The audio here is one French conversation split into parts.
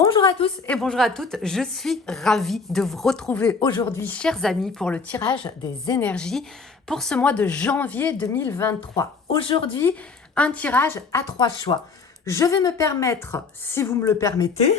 Bonjour à tous et bonjour à toutes, je suis ravie de vous retrouver aujourd'hui, chers amis, pour le tirage des énergies pour ce mois de janvier 2023. Aujourd'hui, un tirage à 3 choix. Je vais me permettre, si vous me le permettez,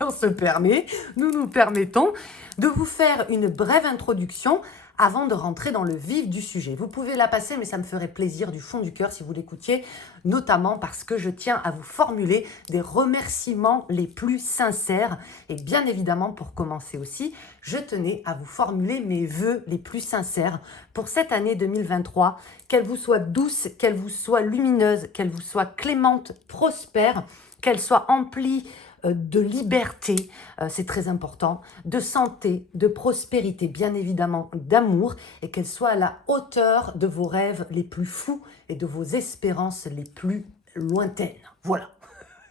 on se permet, nous nous permettons, de vous faire une brève introduction avant de rentrer dans le vif du sujet. Vous pouvez la passer, mais ça me ferait plaisir du fond du cœur si vous l'écoutiez, notamment parce que je tiens à vous formuler des remerciements les plus sincères. Et bien évidemment, pour commencer aussi, je tenais à vous formuler mes vœux les plus sincères pour cette année 2023, qu'elle vous soit douce, qu'elle vous soit lumineuse, qu'elle vous soit clémente, prospère, qu'elle soit emplie de liberté, c'est très important, de santé, de prospérité, bien évidemment d'amour, et qu'elle soit à la hauteur de vos rêves les plus fous et de vos espérances les plus lointaines. Voilà.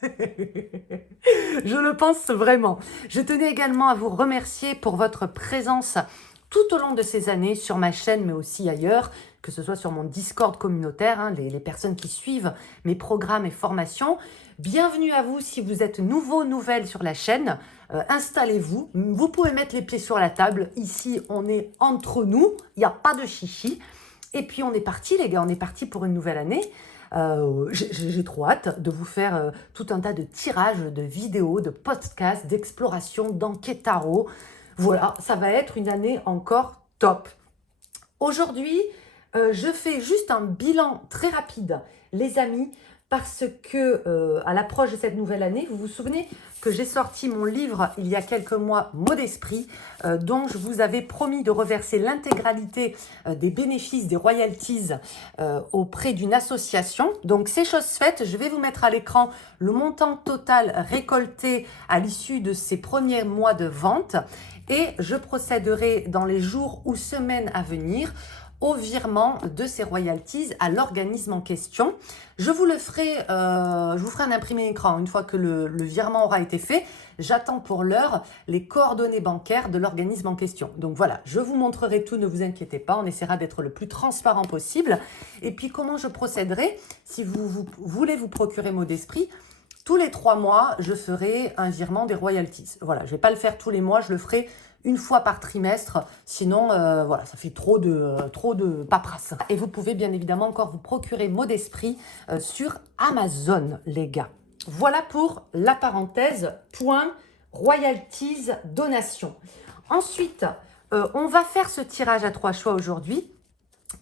Je le pense vraiment. Je tenais également à vous remercier pour votre présence tout au long de ces années sur ma chaîne, mais aussi ailleurs, que ce soit sur mon Discord communautaire, les personnes qui suivent mes programmes et formations. Bienvenue à vous si vous êtes nouveau, nouvelle sur la chaîne. Installez-vous. Vous pouvez mettre les pieds sur la table. Ici, on est entre nous. Il n'y a pas de chichi. Et puis, on est parti, les gars. On est parti pour une nouvelle année. J'ai trop hâte de vous faire tout un tas de tirages, de vidéos, de podcasts, d'exploration, d'enquêtes tarot. Voilà, ça va être une année encore top. Aujourd'hui, je fais juste un bilan très rapide, les amis, parce que à l'approche de cette nouvelle année, vous vous souvenez que j'ai sorti mon livre il y a quelques mois, Mots d'esprit, dont je vous avais promis de reverser l'intégralité des bénéfices, des royalties auprès d'une association. Donc c'est chose faite, je vais vous mettre à l'écran le montant total récolté à l'issue de ces premiers mois de vente et je procéderai dans les jours ou semaines à venir au virement de ces royalties à l'organisme en question. Je vous le ferai, je vous ferai un imprimé écran une fois que le virement aura été fait. J'attends pour l'heure les coordonnées bancaires de l'organisme en question. Donc voilà, je vous montrerai tout, ne vous inquiétez pas, on essaiera d'être le plus transparent possible. Et puis comment je procéderai, si vous voulez vous procurer Mots d'esprit, tous les 3 mois, je ferai un virement des royalties. Voilà, je ne vais pas le faire tous les mois, je le ferai une fois par trimestre, sinon voilà, ça fait trop de paperasse. Et vous pouvez bien évidemment encore vous procurer Mots d'esprit sur Amazon, les gars. Voilà pour la parenthèse, point royalties donation. Ensuite, on va faire ce tirage à 3 choix aujourd'hui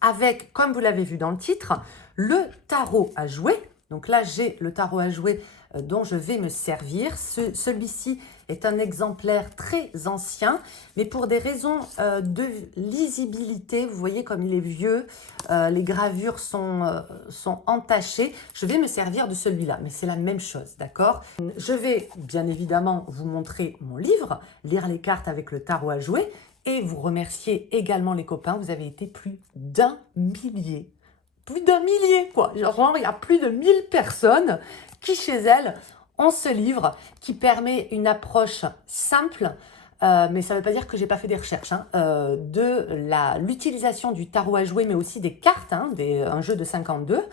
avec, comme vous l'avez vu dans le titre, le tarot à jouer. Donc là, j'ai le tarot à jouer dont je vais me servir. Celui-ci est un exemplaire très ancien, mais pour des raisons de lisibilité, vous voyez comme il est vieux, les gravures sont entachées. Je vais me servir de celui-là, mais c'est la même chose, d'accord? Je vais bien évidemment vous montrer mon livre, lire les cartes avec le tarot à jouer, et vous remercier également les copains. Vous avez été plus d'un millier. Plus d'un millier, quoi. Genre, il y a plus de 1000 personnes qui, chez elles, ont ce livre qui permet une approche simple, mais ça ne veut pas dire que je n'ai pas fait des recherches, de l'utilisation du tarot à jouer, mais aussi des cartes, un jeu de 52,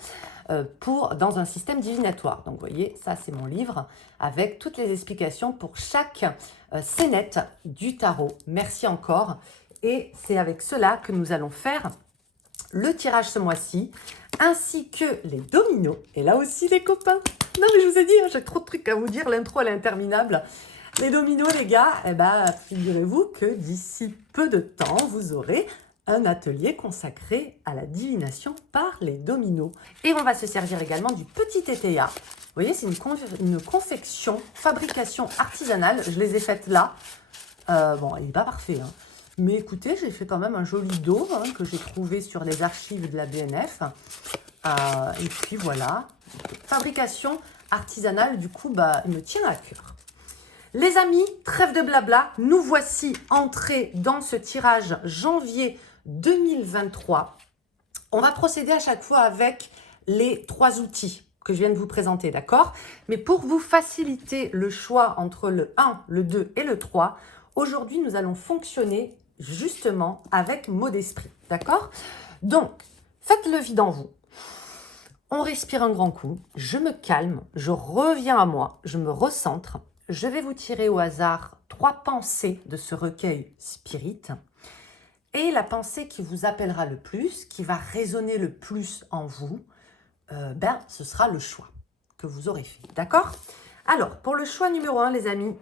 dans un système divinatoire. Donc, vous voyez, ça, c'est mon livre avec toutes les explications pour chaque scénette du tarot. Merci encore. Et c'est avec cela que nous allons faire le tirage ce mois-ci, ainsi que les dominos. Et là aussi, les copains. Non, mais je vous ai dit, j'ai trop de trucs à vous dire. L'intro, elle est interminable. Les dominos, les gars, eh ben, figurez-vous que d'ici peu de temps, vous aurez un atelier consacré à la divination par les dominos. Et on va se servir également du petit tétéa. Vous voyez, c'est une confection, fabrication artisanale. Je les ai faites là. Bon, il n'est pas parfait, hein. Mais écoutez, j'ai fait quand même un joli dos que j'ai trouvé sur les archives de la BNF. Et puis voilà, fabrication artisanale, du coup, il me tient à cœur. Les amis, trêve de blabla, nous voici entrés dans ce tirage janvier 2023. On va procéder à chaque fois avec les 3 outils que je viens de vous présenter, d'accord? Mais pour vous faciliter le choix entre le 1, le 2 et le 3, aujourd'hui, nous allons fonctionner justement avec Mots d'esprit, d'accord? Donc, faites le vide en vous. On respire un grand coup, je me calme, je reviens à moi, je me recentre, je vais vous tirer au hasard 3 pensées de ce recueil Spirit. Et la pensée qui vous appellera le plus, qui va résonner le plus en vous, ce sera le choix que vous aurez fait. D'accord? Alors, pour le choix numéro 1, les amis,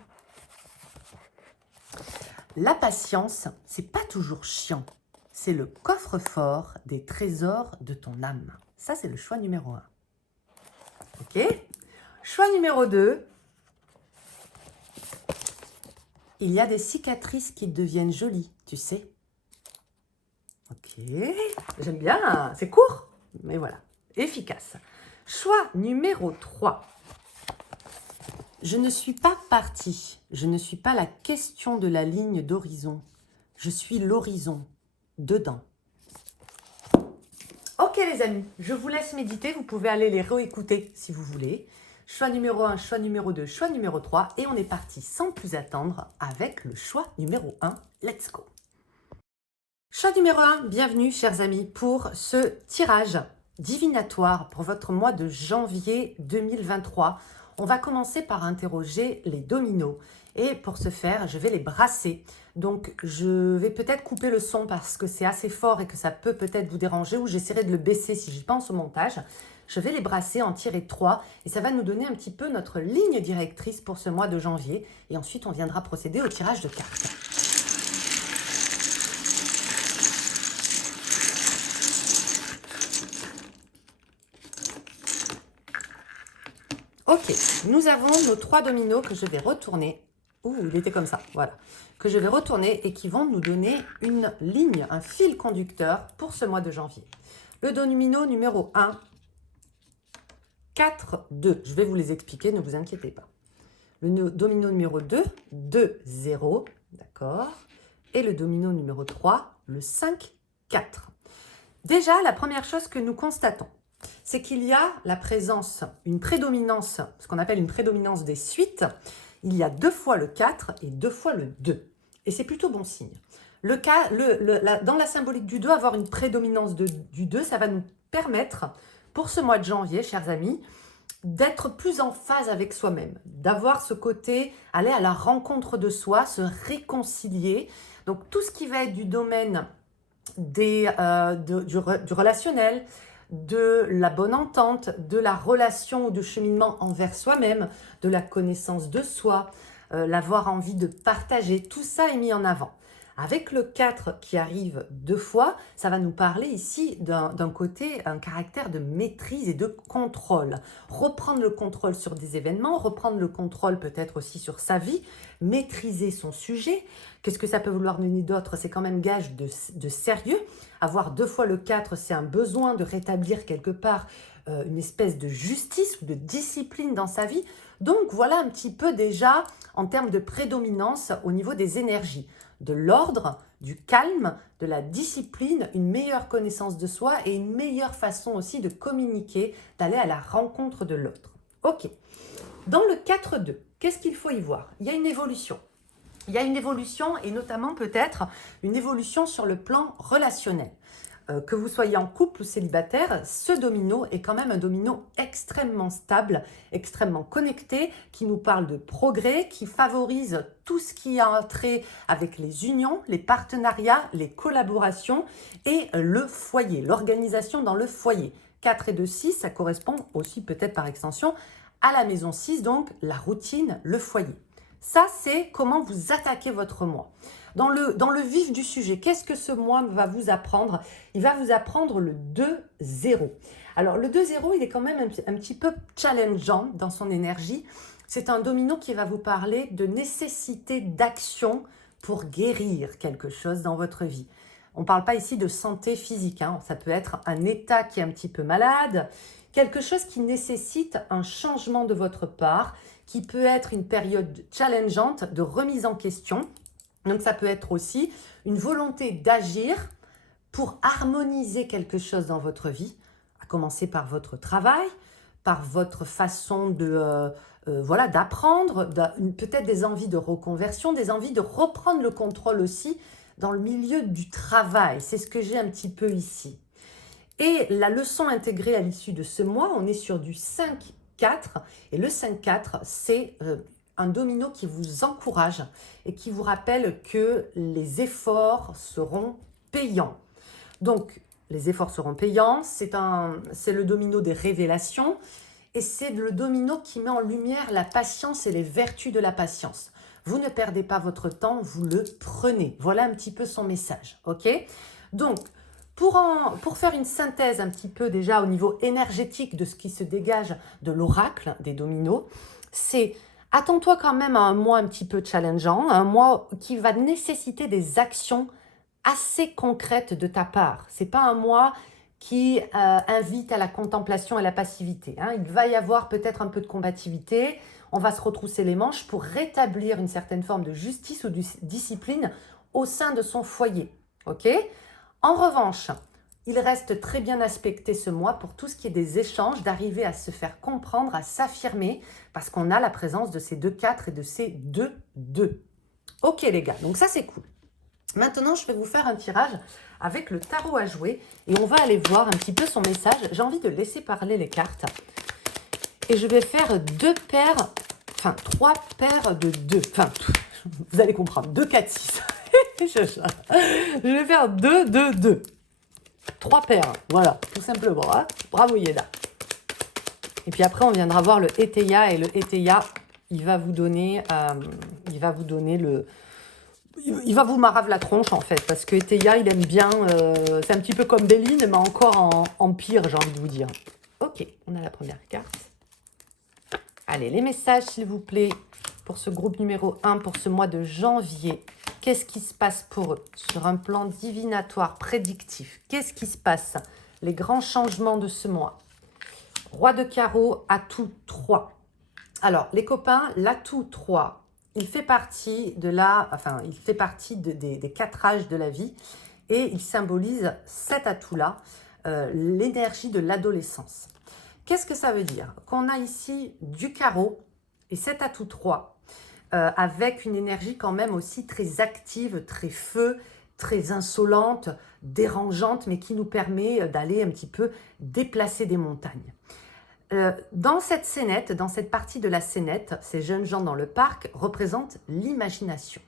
la patience, c'est pas toujours chiant. C'est le coffre-fort des trésors de ton âme. Ça, c'est le choix numéro 1. Ok? Choix numéro 2. Il y a des cicatrices qui deviennent jolies, tu sais. Ok, j'aime bien, c'est court, mais voilà, efficace. Choix numéro 3. Je ne suis pas partie, je ne suis pas la question de la ligne d'horizon. Je suis l'horizon, dedans. Ok les amis, je vous laisse méditer, vous pouvez aller les réécouter si vous voulez. Choix numéro 1, choix numéro 2, choix numéro 3. Et on est parti sans plus attendre avec le choix numéro 1. Let's go! Choix numéro 1, bienvenue chers amis pour ce tirage divinatoire pour votre mois de janvier 2023. On va commencer par interroger les dominos et pour ce faire, je vais les brasser. Donc, je vais peut-être couper le son parce que c'est assez fort et que ça peut peut-être vous déranger ou j'essaierai de le baisser si j'y pense au montage. Je vais les brasser, en tirer 3 et ça va nous donner un petit peu notre ligne directrice pour ce mois de janvier. Et ensuite, on viendra procéder au tirage de cartes. Ok, nous avons nos 3 dominos que je vais retourner. Ouh, il était comme ça, voilà. Que je vais retourner et qui vont nous donner une ligne, un fil conducteur pour ce mois de janvier. Le domino numéro 1, 4, 2. Je vais vous les expliquer, ne vous inquiétez pas. Le domino numéro 2, 2, 0, d'accord. Et le domino numéro 3, le 5, 4. Déjà, la première chose que nous constatons, c'est qu'il y a la présence, une prédominance, ce qu'on appelle une prédominance des suites. Il y a 2 fois le 4 et 2 fois le 2. Et c'est plutôt bon signe. Dans la symbolique du 2, avoir une prédominance du 2, ça va nous permettre, pour ce mois de janvier, chers amis, d'être plus en phase avec soi-même, d'avoir ce côté, aller à la rencontre de soi, se réconcilier. Donc tout ce qui va être du domaine du relationnel, de la bonne entente, de la relation ou de cheminement envers soi-même, de la connaissance de soi, l'avoir envie de partager, tout ça est mis en avant. Avec le 4 qui arrive 2 fois, ça va nous parler ici d'un côté, un caractère de maîtrise et de contrôle. Reprendre le contrôle sur des événements, reprendre le contrôle peut-être aussi sur sa vie, maîtriser son sujet. Qu'est-ce que ça peut vouloir donner d'autre? C'est quand même gage de sérieux. Avoir 2 fois le 4, c'est un besoin de rétablir quelque part une espèce de justice ou de discipline dans sa vie. Donc voilà un petit peu déjà en termes de prédominance au niveau des énergies, de l'ordre, du calme, de la discipline, une meilleure connaissance de soi et une meilleure façon aussi de communiquer, d'aller à la rencontre de l'autre. Ok, dans le 4-2, qu'est-ce qu'il faut y voir? Il y a une évolution. Il y a une évolution et notamment peut-être une évolution sur le plan relationnel. Que vous soyez en couple ou célibataire, ce domino est quand même un domino extrêmement stable, extrêmement connecté, qui nous parle de progrès, qui favorise tout ce qui a trait avec les unions, les partenariats, les collaborations et le foyer, l'organisation dans le foyer. 4 et 2, 6, ça correspond aussi peut-être par extension à la maison 6, donc la routine, le foyer. Ça, c'est comment vous attaquez votre mois. Dans le vif du sujet, qu'est-ce que ce mois va vous apprendre? Il va vous apprendre le 2-0. Alors, le 2-0, il est quand même un petit peu challengeant dans son énergie. C'est un domino qui va vous parler de nécessité d'action pour guérir quelque chose dans votre vie. On ne parle pas ici de santé physique, hein. Ça peut être un état qui est un petit peu malade, quelque chose qui nécessite un changement de votre part, qui peut être une période challengeante de remise en question. Donc, ça peut être aussi une volonté d'agir pour harmoniser quelque chose dans votre vie, à commencer par votre travail, par votre façon d'apprendre, peut-être des envies de reconversion, des envies de reprendre le contrôle aussi dans le milieu du travail. C'est ce que j'ai un petit peu ici. Et la leçon intégrée à l'issue de ce mois, on est sur du 5-4. Et le 5-4, c'est un domino qui vous encourage et qui vous rappelle que les efforts seront payants. Donc, les efforts seront payants, c'est le domino des révélations et c'est le domino qui met en lumière la patience et les vertus de la patience. Vous ne perdez pas votre temps, vous le prenez. Voilà un petit peu son message, ok? Donc, pour faire une synthèse un petit peu déjà au niveau énergétique de ce qui se dégage de l'oracle des dominos, c'est attends-toi quand même à un mois un petit peu challengeant, un mois qui va nécessiter des actions assez concrètes de ta part. Ce n'est pas un mois qui invite à la contemplation et à la passivité. Hein. Il va y avoir peut-être un peu de combativité, on va se retrousser les manches pour rétablir une certaine forme de justice ou de discipline au sein de son foyer. Ok ? En revanche, il reste très bien aspecté ce mois pour tout ce qui est des échanges, d'arriver à se faire comprendre, à s'affirmer, parce qu'on a la présence de ces 2-4 et de ces 2-2. Ok les gars, donc ça c'est cool. Maintenant, je vais vous faire un tirage avec le tarot à jouer et on va aller voir un petit peu son message. J'ai envie de laisser parler les cartes et je vais faire 3 paires de 2. Enfin, vous allez comprendre, 2, 4, 6. Je vais faire 2, 2, 2. 3 paires, voilà, tout simplement. Hein. Bravo Yeda. Et puis après, on viendra voir le Eteia et le Eteia, il va vous donner il va vous marave la tronche en fait, parce que Eteia, il aime bien, c'est un petit peu comme Béline, mais encore en pire, j'ai envie de vous dire. Ok, on a la première carte. Allez, les messages s'il vous plaît, pour ce groupe numéro 1, pour ce mois de janvier. Qu'est-ce qui se passe pour eux sur un plan divinatoire, prédictif? Qu'est-ce qui se passe? Les grands changements de ce mois. Roi de carreau, atout 3. Alors, les copains, l'atout 3, il fait partie des 4 âges de la vie et il symbolise cet atout-là, l'énergie de l'adolescence. Qu'est-ce que ça veut dire? Qu'on a ici du carreau et cet atout 3 avec une énergie quand même aussi très active, très feu, très insolente, dérangeante, mais qui nous permet d'aller un petit peu déplacer des montagnes. Dans cette scénette, dans cette partie de la scénette, ces jeunes gens dans le parc représentent l'imagination.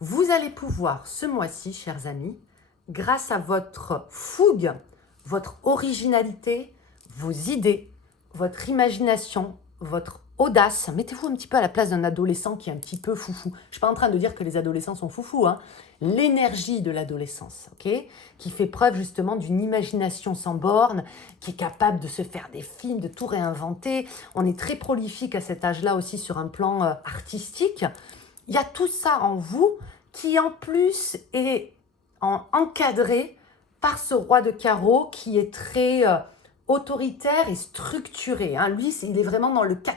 Vous allez pouvoir, ce mois-ci, chers amis, grâce à votre fougue, votre originalité, vos idées, votre imagination, votre audace, mettez-vous un petit peu à la place d'un adolescent qui est un petit peu foufou. Je ne suis pas en train de dire que les adolescents sont foufous, hein. L'énergie de l'adolescence, ok, qui fait preuve justement d'une imagination sans borne, qui est capable de se faire des films, de tout réinventer. On est très prolifique à cet âge-là aussi sur un plan artistique. Il y a tout ça en vous qui en plus est encadré par ce roi de carreau qui est très autoritaire et structuré. Hein. Lui, il est vraiment dans le 4-4.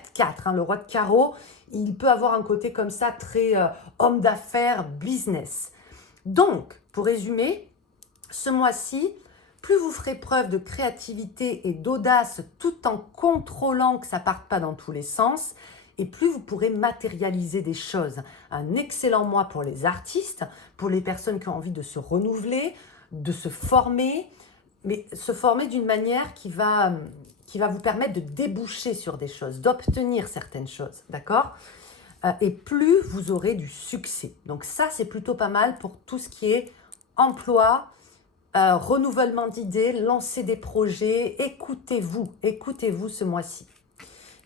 Hein. Le roi de carreau, il peut avoir un côté comme ça très homme d'affaires, business. Donc, pour résumer, ce mois-ci, plus vous ferez preuve de créativité et d'audace tout en contrôlant que ça ne parte pas dans tous les sens, et plus vous pourrez matérialiser des choses. Un excellent mois pour les artistes, pour les personnes qui ont envie de se renouveler, de se former, mais se former d'une manière qui va vous permettre de déboucher sur des choses, d'obtenir certaines choses, d'accord ? Et plus vous aurez du succès. Donc ça, c'est plutôt pas mal pour tout ce qui est emploi, renouvellement d'idées, lancer des projets. Écoutez-vous ce mois-ci.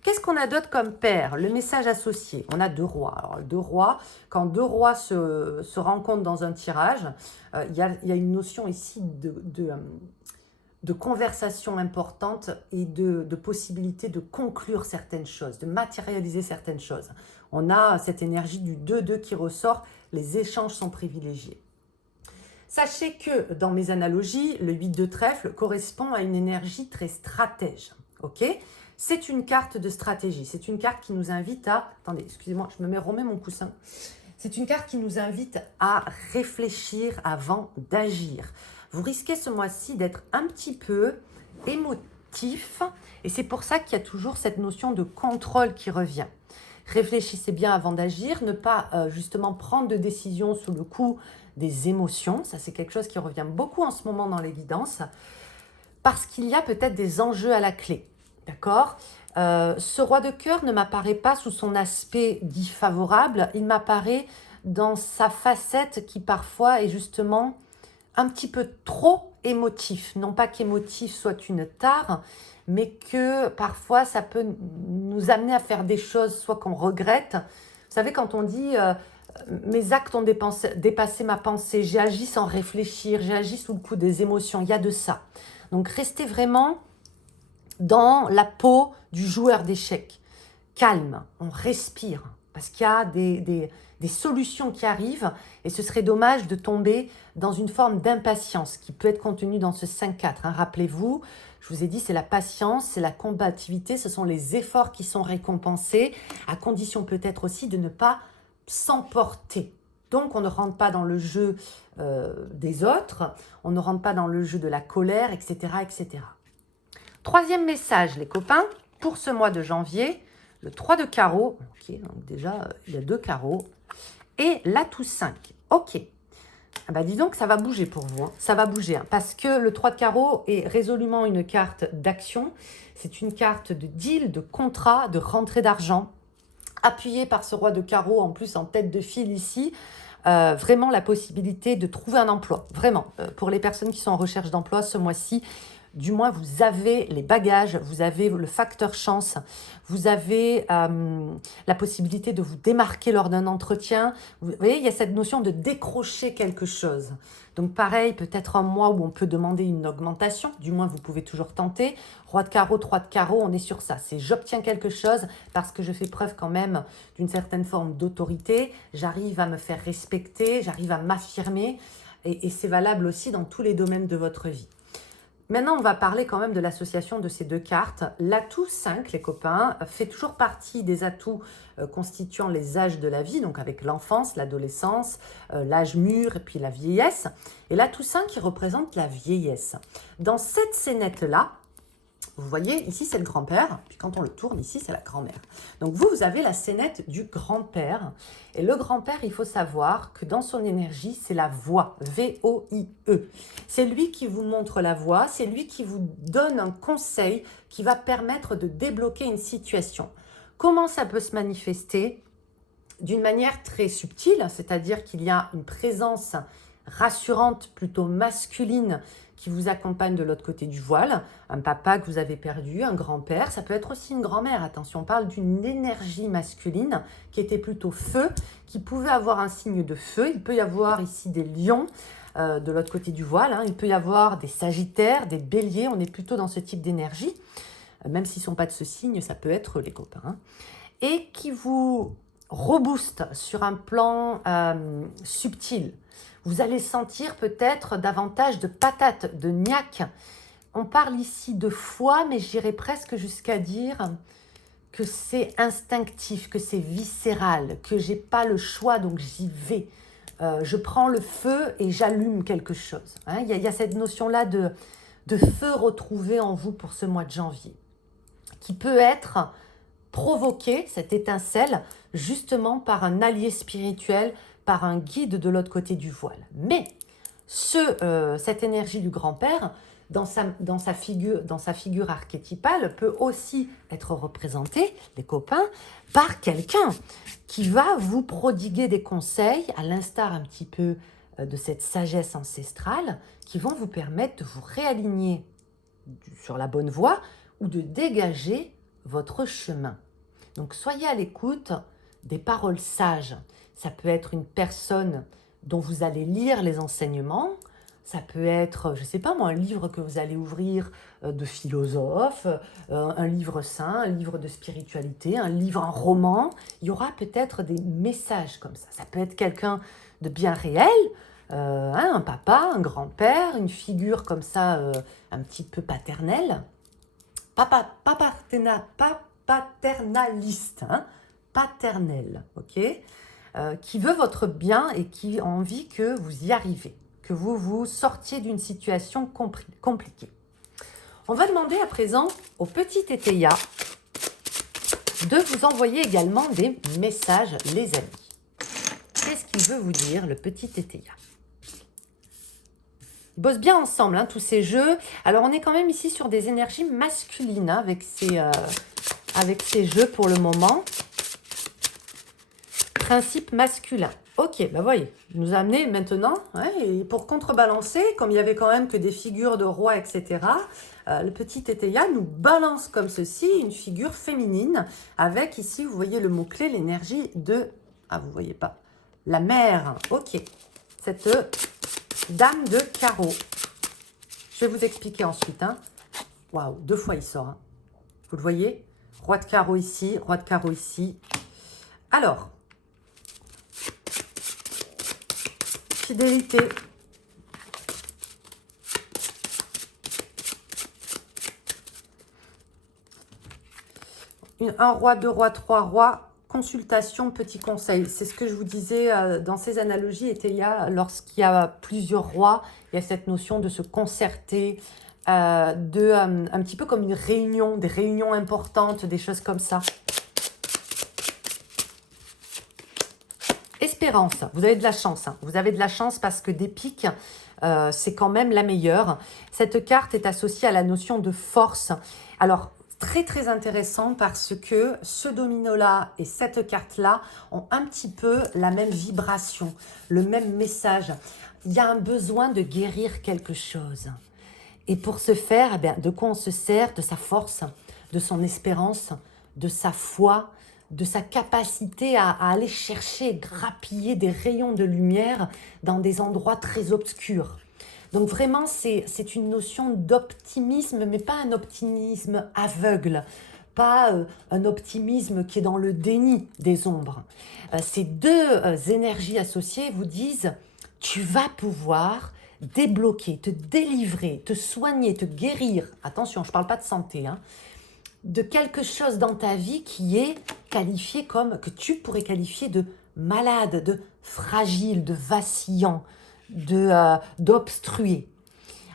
Qu'est-ce qu'on a d'autre comme paire? Le message associé. On a 2 rois. Alors, 2 rois, quand 2 rois se rencontrent dans un tirage, il y a une notion ici de conversation importante et de possibilité de conclure certaines choses, de matérialiser certaines choses. On a cette énergie du 2-2 qui ressort, les échanges sont privilégiés. Sachez que dans mes analogies, le 8 de trèfle correspond à une énergie très stratège. Ok ? C'est une carte de stratégie, c'est une carte qui nous invite à... Attendez, excusez-moi, je me remets mon coussin. C'est une carte qui nous invite à réfléchir avant d'agir. Vous risquez ce mois-ci d'être un petit peu émotif et c'est pour ça qu'il y a toujours cette notion de contrôle qui revient. Réfléchissez bien avant d'agir, ne pas justement prendre de décision sous le coup des émotions. Ça, c'est quelque chose qui revient beaucoup en ce moment dans l'évidence parce qu'il y a peut-être des enjeux à la clé. D'accord? Ce roi de cœur ne m'apparaît pas sous son aspect dit favorable, il m'apparaît dans sa facette qui parfois est justement un petit peu trop émotif. Non pas qu'émotif soit une tare, mais que parfois ça peut nous amener à faire des choses soit qu'on regrette. Vous savez, quand on dit mes actes ont dépassé ma pensée, j'ai agi sans réfléchir, j'ai agi sous le coup des émotions, il y a de ça. Donc restez vraiment dans la peau du joueur d'échecs. Calme, on respire, parce qu'il y a des solutions qui arrivent et ce serait dommage de tomber dans une forme d'impatience qui peut être contenue dans ce 5-4. Hein. Rappelez-vous, je vous ai dit, c'est la patience, c'est la combativité, ce sont les efforts qui sont récompensés, à condition peut-être aussi de ne pas s'emporter. Donc, on ne rentre pas dans le jeu des autres, on ne rentre pas dans le jeu de la colère, etc., etc. Troisième message, les copains, pour ce mois de janvier, le 3 de carreau, ok, donc déjà, il y a 2 carreaux, et l'atout 5, ok. Ah bah dis donc, ça va bouger pour vous, hein. Ça va bouger, hein, parce que le 3 de carreau est résolument une carte d'action, c'est une carte de deal, de contrat, de rentrée d'argent, appuyée par ce roi de carreau, en plus en tête de file ici, vraiment la possibilité de trouver un emploi, vraiment, pour les personnes qui sont en recherche d'emploi ce mois-ci, du moins, vous avez les bagages, vous avez le facteur chance, vous avez la possibilité de vous démarquer lors d'un entretien. Vous voyez, il y a cette notion de décrocher quelque chose. Donc pareil, peut-être un mois où on peut demander une augmentation, du moins vous pouvez toujours tenter. Roi de carreau, 3 de carreau, on est sur ça. C'est j'obtiens quelque chose parce que je fais preuve quand même d'une certaine forme d'autorité. J'arrive à me faire respecter, j'arrive à m'affirmer et c'est valable aussi dans tous les domaines de votre vie. Maintenant, on va parler quand même de l'association de ces 2 cartes. L'atout 5, les copains, fait toujours partie des atouts constituant les âges de la vie, donc avec l'enfance, l'adolescence, l'âge mûr et puis la vieillesse. Et l'atout 5 qui représente la vieillesse. Dans cette scénette-là, vous voyez, ici c'est le grand-père, puis quand on le tourne, ici c'est la grand-mère. Donc vous avez la scénette du grand-père. Et le grand-père, il faut savoir que dans son énergie, c'est la voix, V-O-I-E. C'est lui qui vous montre la voie, c'est lui qui vous donne un conseil qui va permettre de débloquer une situation. Comment ça peut se manifester? D'une manière très subtile, c'est-à-dire qu'il y a une présence rassurante, plutôt masculine, qui vous accompagne de l'autre côté du voile, un papa que vous avez perdu, un grand-père, ça peut être aussi une grand-mère, attention, on parle d'une énergie masculine qui était plutôt feu, qui pouvait avoir un signe de feu, il peut y avoir ici des lions de l'autre côté du voile, hein. Il peut y avoir des sagittaires, des béliers, on est plutôt dans ce type d'énergie, même s'ils ne sont pas de ce signe, ça peut être les copains, hein. Et qui vous rebooste sur un plan subtil. Vous allez sentir peut-être davantage de patates, de niaque. On parle ici de foi, mais j'irais presque jusqu'à dire que c'est instinctif, que c'est viscéral, que j'ai pas le choix, donc j'y vais. Je prends le feu et j'allume quelque chose. Hein. Il y a cette notion-là de feu retrouvé en vous pour ce mois de janvier, qui peut être provoqué, cette étincelle, justement par un allié spirituel, par un guide de l'autre côté du voile. Mais cette énergie du grand-père, dans sa figure archétypale, peut aussi être représentée, les copains, par quelqu'un qui va vous prodiguer des conseils, à l'instar un petit peu de cette sagesse ancestrale, qui vont vous permettre de vous réaligner sur la bonne voie ou de dégager votre chemin. Donc soyez à l'écoute des paroles sages. Ça peut être une personne dont vous allez lire les enseignements, ça peut être, je ne sais pas moi, un livre que vous allez ouvrir de philosophe, un livre saint, un livre de spiritualité, un livre, un roman. Il y aura peut-être des messages comme ça. Ça peut être quelqu'un de bien réel, un papa, un grand-père, une figure comme ça, un petit peu paternelle. Pas paternaliste, hein, paternel, ok, qui veut votre bien et qui a envie que vous y arrivez, que vous vous sortiez d'une situation compliquée. On va demander à présent au petit Tétéia de vous envoyer également des messages, les amis. Qu'est-ce qu'il veut vous dire, le petit Tétéia? Ils bossent bien ensemble, hein, tous ces jeux. Alors, on est quand même ici sur des énergies masculines hein, avec ces jeux pour le moment. Principe masculin. Ok, bah voyez, nous a amené maintenant, et pour contrebalancer, comme il y avait quand même que des figures de rois, etc., le petit Teteia nous balance comme ceci une figure féminine avec ici, vous voyez le mot-clé, l'énergie de... Ah, vous voyez pas. La mère. Ok. Cette dame de carreau. Je vais vous expliquer ensuite. Hein. Waouh, 2 fois il sort. Hein. Vous le voyez? Roi de carreau ici, roi de carreau ici. Alors, fidélité. Un roi, 2 rois, 3 rois. Consultation, petit conseil. C'est ce que je vous disais dans ces analogies. Lorsqu'il y a plusieurs rois, il y a cette notion de se concerter, un petit peu comme une réunion, des réunions importantes, des choses comme ça. Espérance, vous avez de la chance. Hein. Vous avez de la chance parce que des piques, c'est quand même la meilleure. Cette carte est associée à la notion de force. Alors, très très intéressant parce que ce domino-là et cette carte-là ont un petit peu la même vibration, le même message. Il y a un besoin de guérir quelque chose. Et pour ce faire, eh bien, de quoi on se sert? De sa force, de son espérance, de sa foi, de sa capacité à aller chercher, grappiller des rayons de lumière dans des endroits très obscurs. Donc vraiment, c'est une notion d'optimisme, mais pas un optimisme aveugle, pas un optimisme qui est dans le déni des ombres. Ces deux énergies associées vous disent, tu vas pouvoir débloquer, te délivrer, te soigner, te guérir. Attention, je ne parle pas de santé, hein, de quelque chose dans ta vie qui est qualifié comme, que tu pourrais qualifier de malade, de fragile, de vacillant, d'obstrué.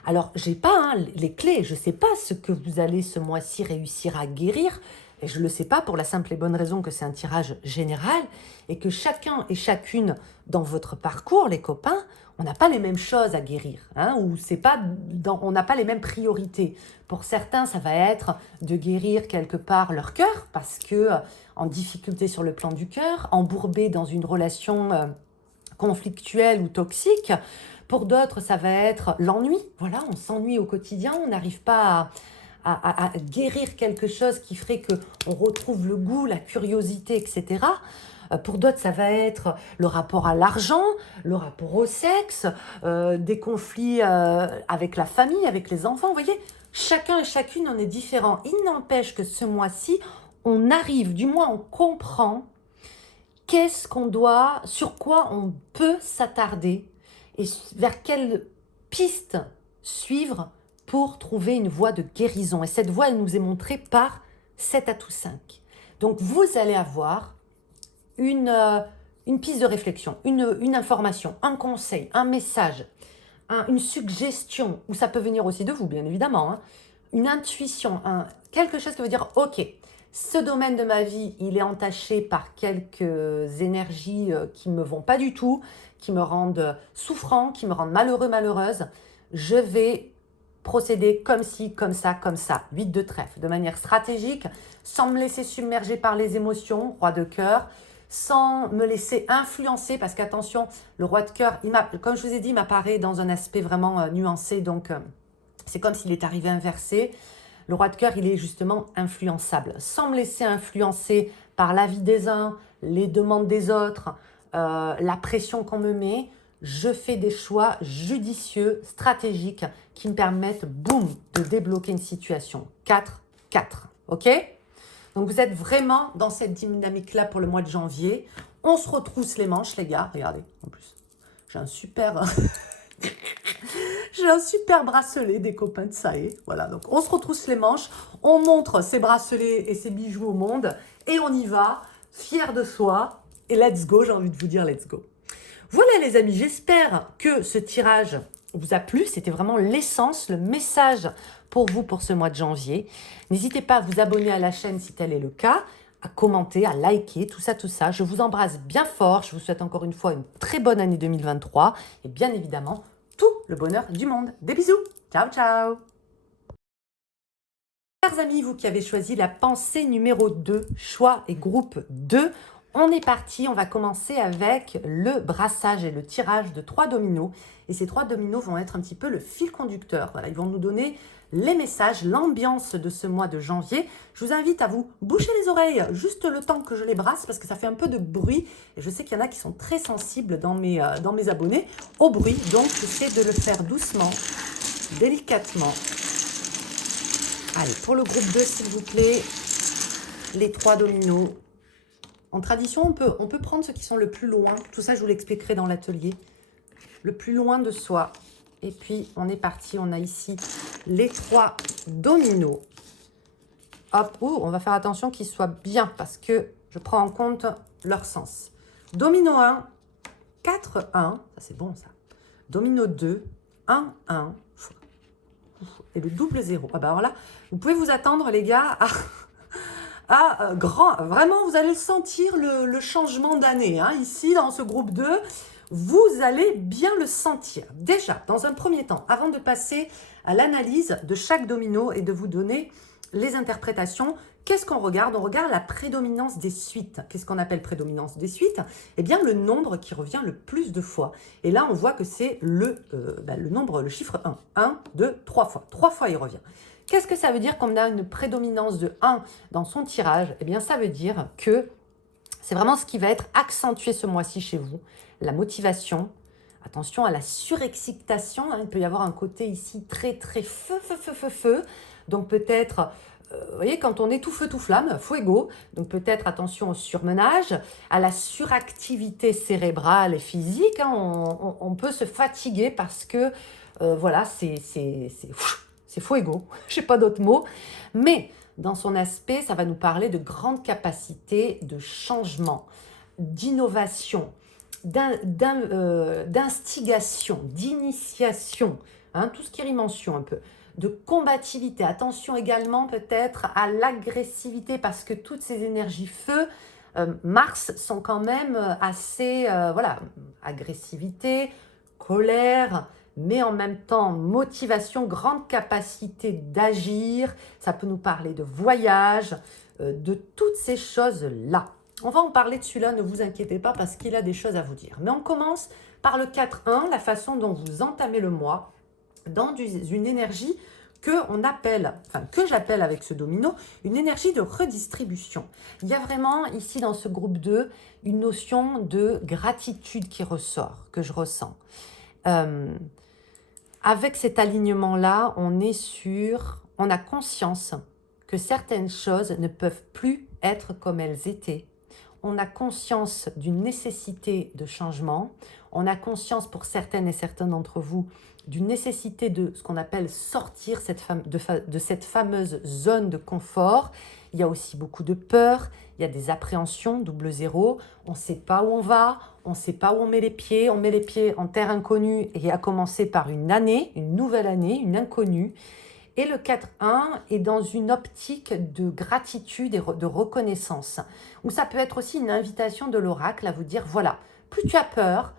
Alors, j'ai pas hein, les clés, je ne sais pas ce que vous allez ce mois-ci réussir à guérir, et je ne le sais pas pour la simple et bonne raison que c'est un tirage général, et que chacun et chacune dans votre parcours, les copains, on n'a pas les mêmes choses à guérir, hein, ou on n'a pas les mêmes priorités. Pour certains, ça va être de guérir quelque part leur cœur, parce que en difficulté sur le plan du cœur, embourbé dans une relation conflictuelle ou toxique. Pour d'autres, ça va être l'ennui. Voilà, on s'ennuie au quotidien, on n'arrive pas à guérir quelque chose qui ferait qu'on retrouve le goût, la curiosité, etc. Pour d'autres, ça va être le rapport à l'argent, le rapport au sexe, des conflits avec la famille, avec les enfants. Vous voyez, chacun et chacune en est différent. Il n'empêche que ce mois-ci, on arrive, du moins on comprend qu'est-ce qu'on doit, sur quoi on peut s'attarder et vers quelle piste suivre pour trouver une voie de guérison. Et cette voie, elle nous est montrée par 7 atout 5. Donc, vous allez avoir une piste de réflexion, une information, un conseil, un message, une suggestion, ou ça peut venir aussi de vous, bien évidemment, hein, une intuition, quelque chose qui veut dire, ok, ce domaine de ma vie, il est entaché par quelques énergies qui ne me vont pas du tout, qui me rendent souffrant, qui me rendent malheureux, malheureuse. Je vais procéder comme ci, comme ça, comme ça. 8 de trèfle, de manière stratégique, sans me laisser submerger par les émotions, roi de cœur, sans me laisser influencer, parce qu'attention, le roi de cœur, comme je vous ai dit, il m'apparaît dans un aspect vraiment nuancé, donc c'est comme s'il est arrivé inversé. Le roi de cœur, il est justement influençable. Sans me laisser influencer par l'avis des uns, les demandes des autres, la pression qu'on me met, je fais des choix judicieux, stratégiques, qui me permettent, boum, de débloquer une situation. 4, 4, ok? Donc vous êtes vraiment dans cette dynamique-là pour le mois de janvier. On se retrousse les manches, les gars. Regardez, en plus, j'ai un super... J'ai un super bracelet des copains de Sae. Voilà, donc on se retrousse les manches, on montre ses bracelets et ses bijoux au monde et on y va, fier de soi. Et let's go, j'ai envie de vous dire let's go. Voilà les amis, j'espère que ce tirage vous a plu. C'était vraiment l'essence, le message pour vous pour ce mois de janvier. N'hésitez pas à vous abonner à la chaîne si tel est le cas, à commenter, à liker, tout ça, tout ça. Je vous embrasse bien fort. Je vous souhaite encore une fois une très bonne année 2023 et bien évidemment, tout le bonheur du monde. Des bisous. Ciao, ciao. Chers amis, vous qui avez choisi la pensée numéro 2, choix et groupe 2, on est parti, on va commencer avec le brassage et le tirage de 3 dominos. Et ces 3 dominos vont être un petit peu le fil conducteur. Voilà, ils vont nous donner les messages, l'ambiance de ce mois de janvier. Je vous invite à vous boucher les oreilles juste le temps que je les brasse parce que ça fait un peu de bruit. Et je sais qu'il y en a qui sont très sensibles dans mes abonnés au bruit. Donc, j'essaie de le faire doucement, délicatement. Allez, pour le groupe 2, s'il vous plaît, les 3 dominos. En tradition, on peut prendre ceux qui sont le plus loin. Tout ça, je vous l'expliquerai dans l'atelier. Le plus loin de soi. Et puis, on est parti. On a ici les 3 dominos. Hop, on va faire attention qu'ils soient bien parce que je prends en compte leur sens. Domino 1, 4, 1. Ça, c'est bon, ça. Domino 2, 1, 1. Et le double 0. Ah bah alors là, vous pouvez vous attendre, les gars, grand. Vraiment, vous allez sentir le changement d'année. Hein. Ici, dans ce groupe 2, vous allez bien le sentir. Déjà, dans un premier temps, avant de passer à l'analyse de chaque domino et de vous donner les interprétations, qu'est-ce qu'on regarde? On regarde la prédominance des suites. Qu'est-ce qu'on appelle prédominance des suites? Eh bien, le nombre qui revient le plus de fois. Et là, on voit que c'est le nombre, le chiffre 1. 1, 2, 3 fois. 3 fois, il revient. Qu'est-ce que ça veut dire qu'on a une prédominance de 1 dans son tirage? Eh bien, ça veut dire que c'est vraiment ce qui va être accentué ce mois-ci chez vous. La motivation. Attention à la surexcitation. Hein, il peut y avoir un côté ici très, très feu. Donc, peut-être... vous voyez, quand on est tout feu, tout flamme, fuego, donc peut-être attention au surmenage, à la suractivité cérébrale et physique. Hein, on peut se fatiguer parce que, voilà, c'est fuego, je n'ai pas d'autres mots. Mais dans son aspect, ça va nous parler de grandes capacités de changement, d'innovation, d'instigation, d'initiation, hein, tout ce qui rime en sion un peu, de combativité. Attention également peut-être à l'agressivité parce que toutes ces énergies feu, Mars, sont quand même assez, voilà, agressivité, colère, mais en même temps motivation, grande capacité d'agir. Ça peut nous parler de voyage, de toutes ces choses-là. On va en parler de celui-là, ne vous inquiétez pas parce qu'il a des choses à vous dire. Mais on commence par le 4-1, la façon dont vous entamez le mois dans une énergie que j'appelle avec ce domino, une énergie de redistribution. Il y a vraiment ici dans ce groupe 2 une notion de gratitude qui ressort, que je ressens. Avec cet alignement-là, on a conscience que certaines choses ne peuvent plus être comme elles étaient. On a conscience d'une nécessité de changement. On a conscience pour certaines et certains d'entre vous d'une nécessité de ce qu'on appelle sortir de cette fameuse zone de confort. Il y a aussi beaucoup de peur, il y a des appréhensions, double 0. On ne sait pas où on va, on ne sait pas où on met les pieds en terre inconnue et à commencer par une année, une nouvelle année, une inconnue. Et le 4-1 est dans une optique de gratitude et de reconnaissance, où ça peut être aussi une invitation de l'oracle à vous dire, voilà, plus tu as peur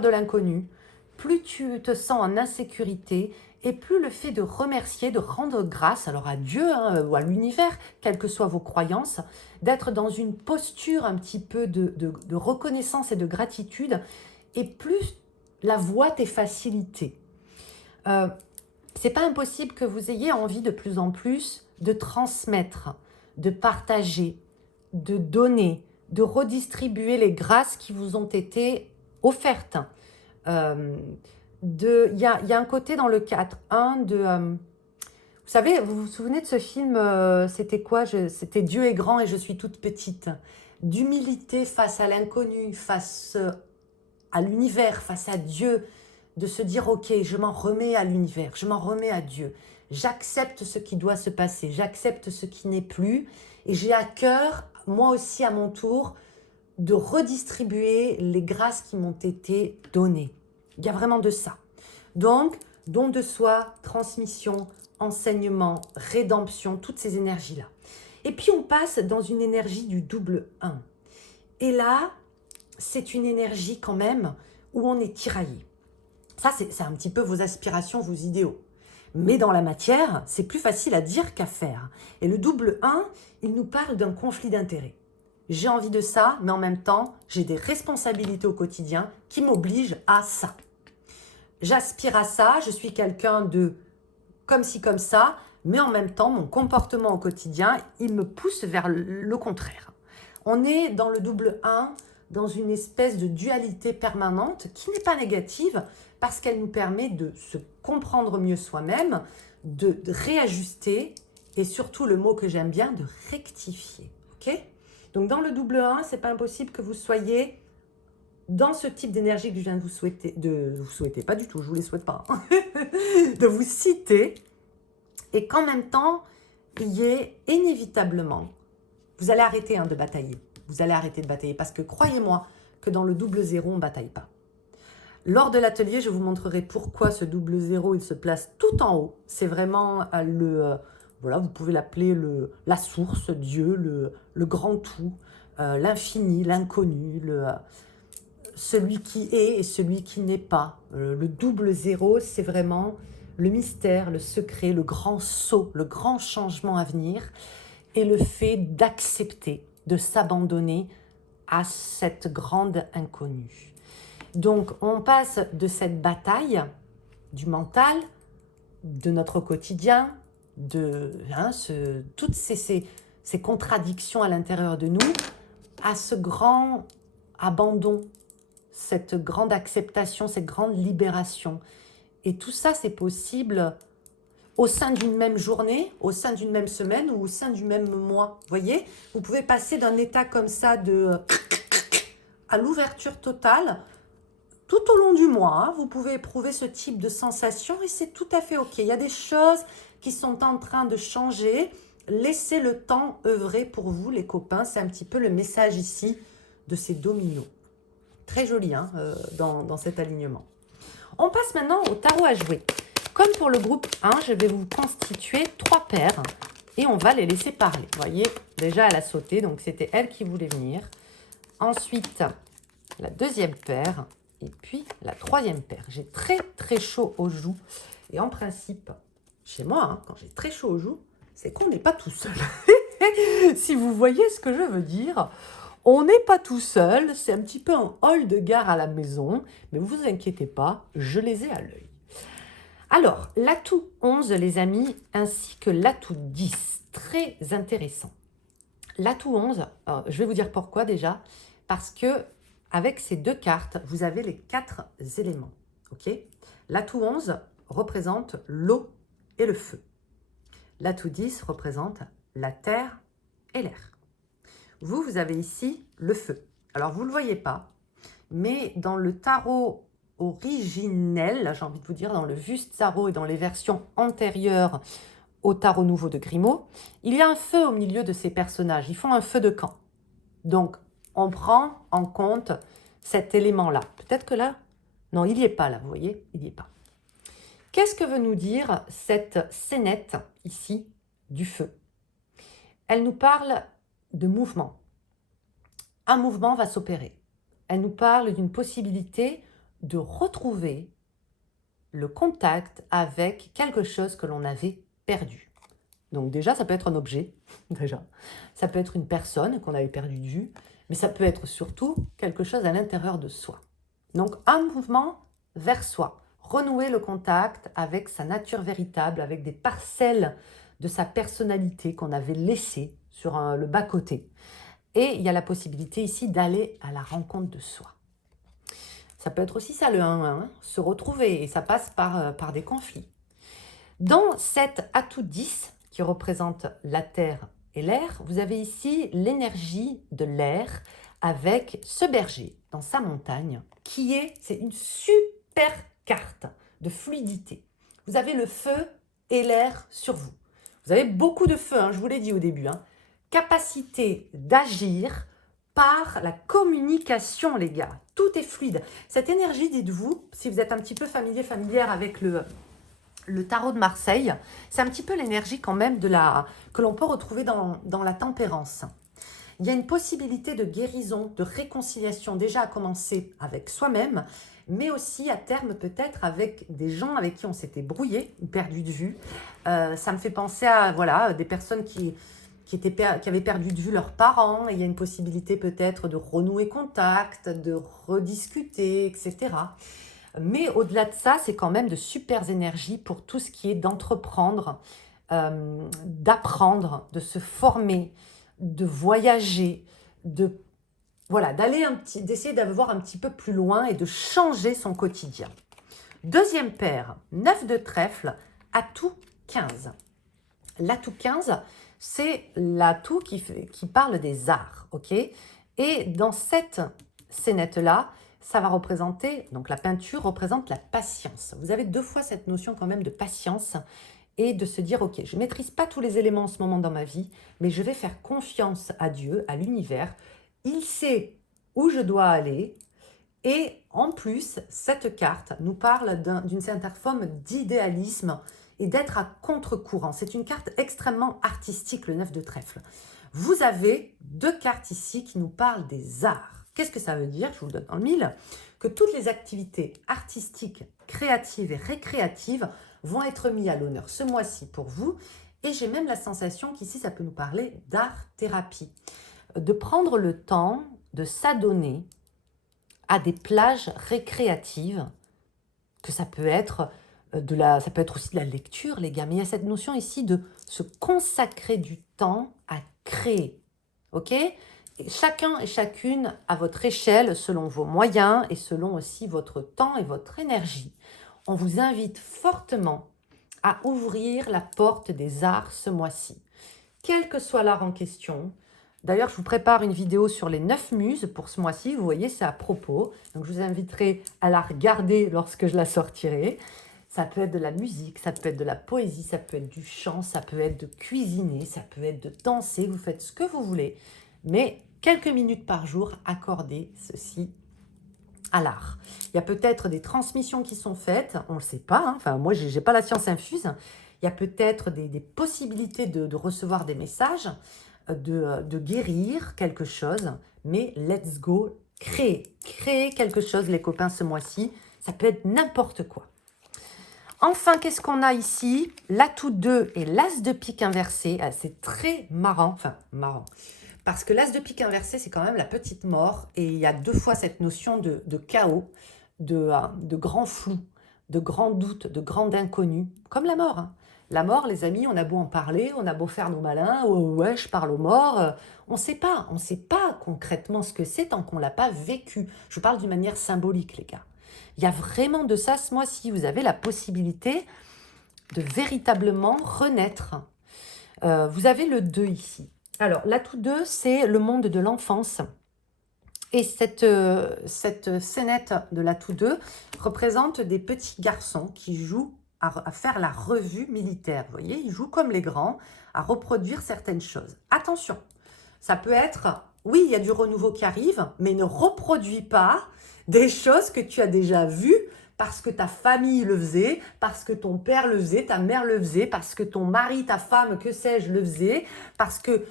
de l'inconnu, plus tu te sens en insécurité, et plus le fait de remercier, de rendre grâce, alors à Dieu ou à l'univers, quelles que soient vos croyances, d'être dans une posture un petit peu de reconnaissance et de gratitude, et plus la voie t'est facilitée. C'est pas impossible que vous ayez envie de plus en plus de transmettre, de partager, de donner, de redistribuer les grâces qui vous ont été offertes. Il y a un côté dans le 4.1 de... vous savez, vous vous souvenez de ce film, c'était quoi? C'était Dieu est grand et je suis toute petite. D'humilité face à l'inconnu, face à l'univers, face à Dieu, de se dire, ok, je m'en remets à l'univers, je m'en remets à Dieu. J'accepte ce qui doit se passer, j'accepte ce qui n'est plus, et j'ai à cœur, moi aussi à mon tour, de redistribuer les grâces qui m'ont été données. Il y a vraiment de ça. Donc, don de soi, transmission, enseignement, rédemption, toutes ces énergies-là. Et puis, on passe dans une énergie du double 1. Et là, c'est une énergie quand même où on est tiraillé. Ça, c'est un petit peu vos aspirations, vos idéaux. Mais dans la matière, c'est plus facile à dire qu'à faire. Et le double 1, il nous parle d'un conflit d'intérêts. J'ai envie de ça, mais en même temps, j'ai des responsabilités au quotidien qui m'obligent à ça. J'aspire à ça, je suis quelqu'un de comme ci, comme ça, mais en même temps, mon comportement au quotidien, il me pousse vers le contraire. On est dans le double 1, dans une espèce de dualité permanente qui n'est pas négative parce qu'elle nous permet de se comprendre mieux soi-même, de réajuster et surtout le mot que j'aime bien, de rectifier. Ok ? Donc dans le double 1, c'est pas impossible que vous soyez dans ce type d'énergie que je viens de vous souhaiter, pas du tout, je vous les souhaite pas, hein, de vous citer et qu'en même temps, il y ait inévitablement, vous allez arrêter de batailler. Vous allez arrêter de batailler parce que croyez-moi que dans le double 0, on ne bataille pas. Lors de l'atelier, je vous montrerai pourquoi ce double 0, il se place tout en haut. C'est vraiment voilà, vous pouvez l'appeler la source, Dieu, le grand tout, l'infini, l'inconnu, celui qui est et celui qui n'est pas. Le double 0, c'est vraiment le mystère, le secret, le grand saut, le grand changement à venir et le fait d'accepter, de s'abandonner à cette grande inconnue. Donc, on passe de cette bataille du mental, de notre quotidien, de toutes ces contradictions à l'intérieur de nous, à ce grand abandon, cette grande acceptation, cette grande libération. Et tout ça, c'est possible au sein d'une même journée, au sein d'une même semaine ou au sein du même mois. Vous voyez, vous pouvez passer d'un état comme ça à l'ouverture totale tout au long du mois. Hein. Vous pouvez éprouver ce type de sensation et c'est tout à fait OK. Il y a des choses qui sont en train de changer. Laissez le temps œuvrer pour vous, les copains. C'est un petit peu le message ici de ces dominos. Très joli hein, dans cet alignement. On passe maintenant au tarot à jouer. Comme pour le groupe 1, je vais vous constituer 3 paires et on va les laisser parler. Vous voyez, déjà elle a sauté, donc c'était elle qui voulait venir. Ensuite, la deuxième paire et puis la troisième paire. J'ai très très chaud aux joues et en principe, chez moi, hein, quand j'ai très chaud aux joues, c'est qu'on n'est pas tout seul. Si vous voyez ce que je veux dire, on n'est pas tout seul, c'est un petit peu un hall de gare à la maison, mais vous inquiétez pas, je les ai à l'œil. Alors, l'atout 11, les amis, ainsi que l'atout 10, très intéressant. L'atout 11, je vais vous dire pourquoi déjà, parce que avec ces 2 cartes, vous avez les 4 éléments. Okay, l'atout 11 représente l'eau et le feu. L'atout 10 représente la terre et l'air. Vous avez ici le feu. Alors, vous ne le voyez pas, mais dans le tarot originel, j'ai envie de vous dire, dans le Vus Tarot et dans les versions antérieures au tarot nouveau de Grimaud, il y a un feu au milieu de ces personnages. Ils font un feu de camp. Donc, on prend en compte cet élément-là. Peut-être que là, non, il n'y est pas là, vous voyez, il n'y est pas. Qu'est-ce que veut nous dire cette scénette ici du feu? Elle nous parle de mouvement. Un mouvement va s'opérer. Elle nous parle d'une possibilité de retrouver le contact avec quelque chose que l'on avait perdu. Donc déjà, ça peut être un objet, déjà. Ça peut être une personne qu'on avait perdu de vue, mais ça peut être surtout quelque chose à l'intérieur de soi. Donc un mouvement vers soi, renouer le contact avec sa nature véritable, avec des parcelles de sa personnalité qu'on avait laissées sur le bas-côté. Et il y a la possibilité ici d'aller à la rencontre de soi. Ça peut être aussi ça le 1-1, se retrouver, et ça passe par des conflits. Dans cet atout 10, qui représente la terre et l'air, vous avez ici l'énergie de l'air avec ce berger dans sa montagne, c'est une super carte de fluidité. Vous avez le feu et l'air sur vous. Vous avez beaucoup de feu, je vous l'ai dit au début. Capacité d'agir par la communication, les gars. Tout est fluide. Cette énergie, dites-vous, si vous êtes un petit peu familière avec le tarot de Marseille, c'est un petit peu l'énergie quand même que l'on peut retrouver dans la tempérance. Il y a une possibilité de guérison, de réconciliation, déjà à commencer avec soi-même, mais aussi à terme peut-être avec des gens avec qui on s'était brouillé ou perdu de vue. Ça me fait penser à voilà, des personnes qui avaient perdu de vue leurs parents, et il y a une possibilité peut-être de renouer contact, de rediscuter, etc. Mais au-delà de ça, c'est quand même de super énergies pour tout ce qui est d'entreprendre, d'apprendre, de se former, de voyager, voilà, d'essayer d'avoir un petit peu plus loin et de changer son quotidien. Deuxième paire, 9 de trèfle, atout 15. L'atout 15, c'est l'atout qui parle des arts, ok? Et dans cette scénette-là, ça va représenter, donc la peinture représente la patience. Vous avez deux fois cette notion quand même de patience et de se dire, ok, je ne maîtrise pas tous les éléments en ce moment dans ma vie, mais je vais faire confiance à Dieu, à l'univers. Il sait où je dois aller. Et en plus, cette carte nous parle d'une certaine forme d'idéalisme et d'être à contre-courant. C'est une carte extrêmement artistique, le 9 de trèfle. Vous avez deux cartes ici qui nous parlent des arts. Qu'est-ce que ça veut dire? Je vous le donne dans le mille. Que toutes les activités artistiques, créatives et récréatives vont être mises à l'honneur ce mois-ci pour vous. Et j'ai même la sensation qu'ici, ça peut nous parler d'art-thérapie. De prendre le temps de s'adonner à des plages récréatives, que ça peut être ça peut être aussi de la lecture, les gars, mais il y a cette notion ici de se consacrer du temps à créer, ok? Et chacun et chacune à votre échelle, selon vos moyens et selon aussi votre temps et votre énergie. On vous invite fortement à ouvrir la porte des arts ce mois-ci. Quel que soit l'art en question. D'ailleurs, je vous prépare une vidéo sur les 9 muses pour ce mois-ci. Vous voyez, c'est à propos. Donc, je vous inviterai à la regarder lorsque je la sortirai. Ça peut être de la musique, ça peut être de la poésie, ça peut être du chant, ça peut être de cuisiner, ça peut être de danser. Vous faites ce que vous voulez. Mais quelques minutes par jour, accordez ceci à l'art. Il y a peut-être des transmissions qui sont faites. On ne le sait pas. Hein. Enfin, moi, je n'ai pas la science infuse. Il y a peut-être des possibilités de recevoir des messages, de guérir quelque chose, mais let's go, créer quelque chose, les copains, ce mois-ci. Ça peut être n'importe quoi. Enfin, qu'est-ce qu'on a ici? L'atout 2 et l'as de pique inversé. Ah, c'est très marrant, enfin marrant, parce que l'as de pique inversé, c'est quand même la petite mort, et il y a deux fois cette notion de chaos, de grand flou, de grand doute, de grand inconnu, comme la mort. Hein. La mort, les amis, on a beau en parler, on a beau faire nos malins, oh, ouais, je parle aux morts, on ne sait pas concrètement ce que c'est tant qu'on ne l'a pas vécu. Je parle d'une manière symbolique, les gars. Il y a vraiment de ça ce mois-ci. Vous avez la possibilité de véritablement renaître. Vous avez le 2 ici. Alors, l'atout 2, c'est le monde de l'enfance. Et cette scénette de l'atout 2 représente des petits garçons qui jouent à faire la revue militaire. Vous voyez, ils jouent comme les grands à reproduire certaines choses. Attention, ça peut être, oui, il y a du renouveau qui arrive, mais ne reproduis pas des choses que tu as déjà vues parce que ta famille le faisait, parce que ton père le faisait, ta mère le faisait, parce que ton mari, ta femme, que sais-je, le faisait, parce que...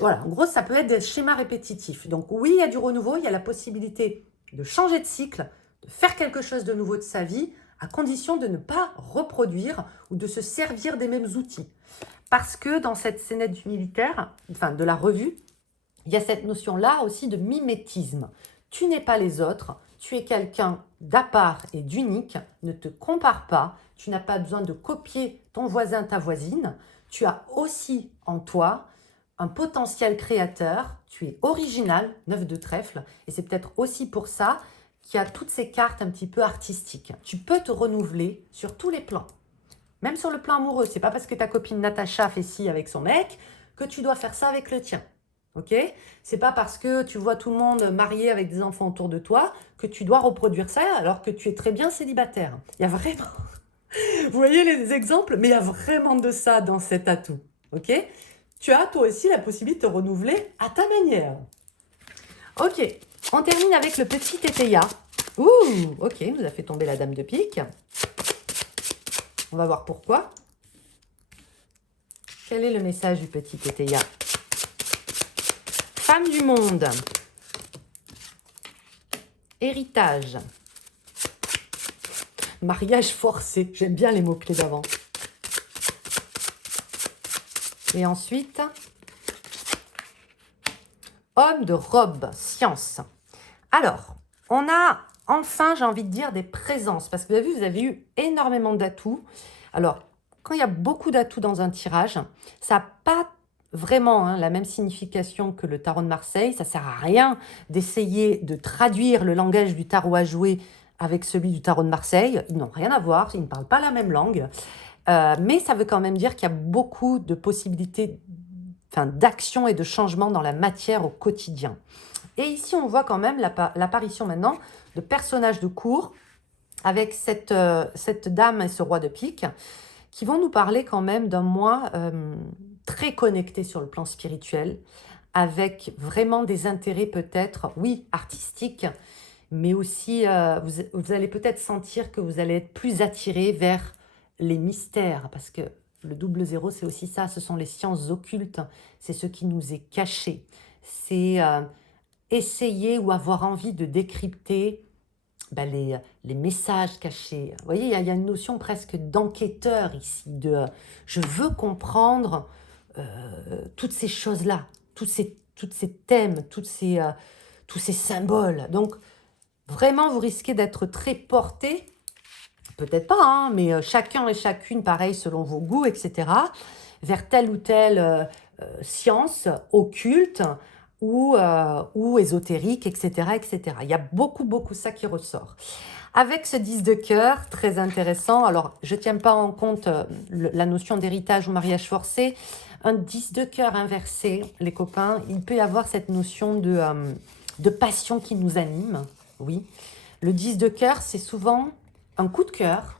Voilà, en gros, ça peut être des schémas répétitifs. Donc oui, il y a du renouveau, il y a la possibilité de changer de cycle, de faire quelque chose de nouveau de sa vie, à condition de ne pas reproduire ou de se servir des mêmes outils. Parce que dans cette scénette du militaire, enfin de la revue, il y a cette notion-là aussi de mimétisme. Tu n'es pas les autres, tu es quelqu'un d'à part et d'unique, ne te compare pas, tu n'as pas besoin de copier ton voisin, ta voisine, tu as aussi en toi un potentiel créateur, tu es original, 9 de trèfle, et c'est peut-être aussi pour ça qu'il y a toutes ces cartes un petit peu artistiques. Tu peux te renouveler sur tous les plans, même sur le plan amoureux. C'est pas parce que ta copine Natacha fait ci avec son mec que tu dois faire ça avec le tien. Ok? C'est pas parce que tu vois tout le monde marié avec des enfants autour de toi que tu dois reproduire ça alors que tu es très bien célibataire. Il y a vraiment... Vous voyez les exemples? Mais il y a vraiment de ça dans cet atout. Ok? Tu as toi aussi la possibilité de te renouveler à ta manière. Ok, on termine avec le petit Tétéia. Ouh, ok, nous a fait tomber la dame de pique. On va voir pourquoi. Quel est le message du petit Tétéia? Femme du monde. Héritage. Mariage forcé. J'aime bien les mots-clés d'avant. Et ensuite, homme de robe, science. Alors, on a enfin, j'ai envie de dire, des présences. Parce que vous avez vu, vous avez eu énormément d'atouts. Alors, quand il y a beaucoup d'atouts dans un tirage, ça n'a pas vraiment la même signification que le tarot de Marseille. Ça ne sert à rien d'essayer de traduire le langage du tarot à jouer avec celui du tarot de Marseille. Ils n'ont rien à voir, ils ne parlent pas la même langue. Mais ça veut quand même dire qu'il y a beaucoup de possibilités d'action et de changement dans la matière au quotidien. Et ici, on voit quand même l'apparition maintenant de personnages de cour avec cette dame et ce roi de pique qui vont nous parler quand même d'un moi très connecté sur le plan spirituel, avec vraiment des intérêts peut-être, oui, artistiques, mais aussi vous allez peut-être sentir que vous allez être plus attiré vers les mystères, parce que le double zéro, c'est aussi ça, ce sont les sciences occultes, c'est ce qui nous est caché, c'est essayer ou avoir envie de décrypter les messages cachés. Vous voyez, il y a une notion presque d'enquêteur ici, de je veux comprendre toutes ces choses-là, tous ces thèmes, tous ces symboles. Donc, vraiment, vous risquez d'être très porté, peut-être pas, mais chacun et chacune, pareil, selon vos goûts, etc., vers telle ou telle science occulte, ou ésotérique, etc., etc. Il y a beaucoup ça qui ressort. Avec ce 10 de cœur, très intéressant, alors je ne tiens pas en compte la notion d'héritage ou mariage forcé, un 10 de cœur inversé, les copains, il peut y avoir cette notion de passion qui nous anime, oui. Le 10 de cœur, c'est souvent un coup de cœur,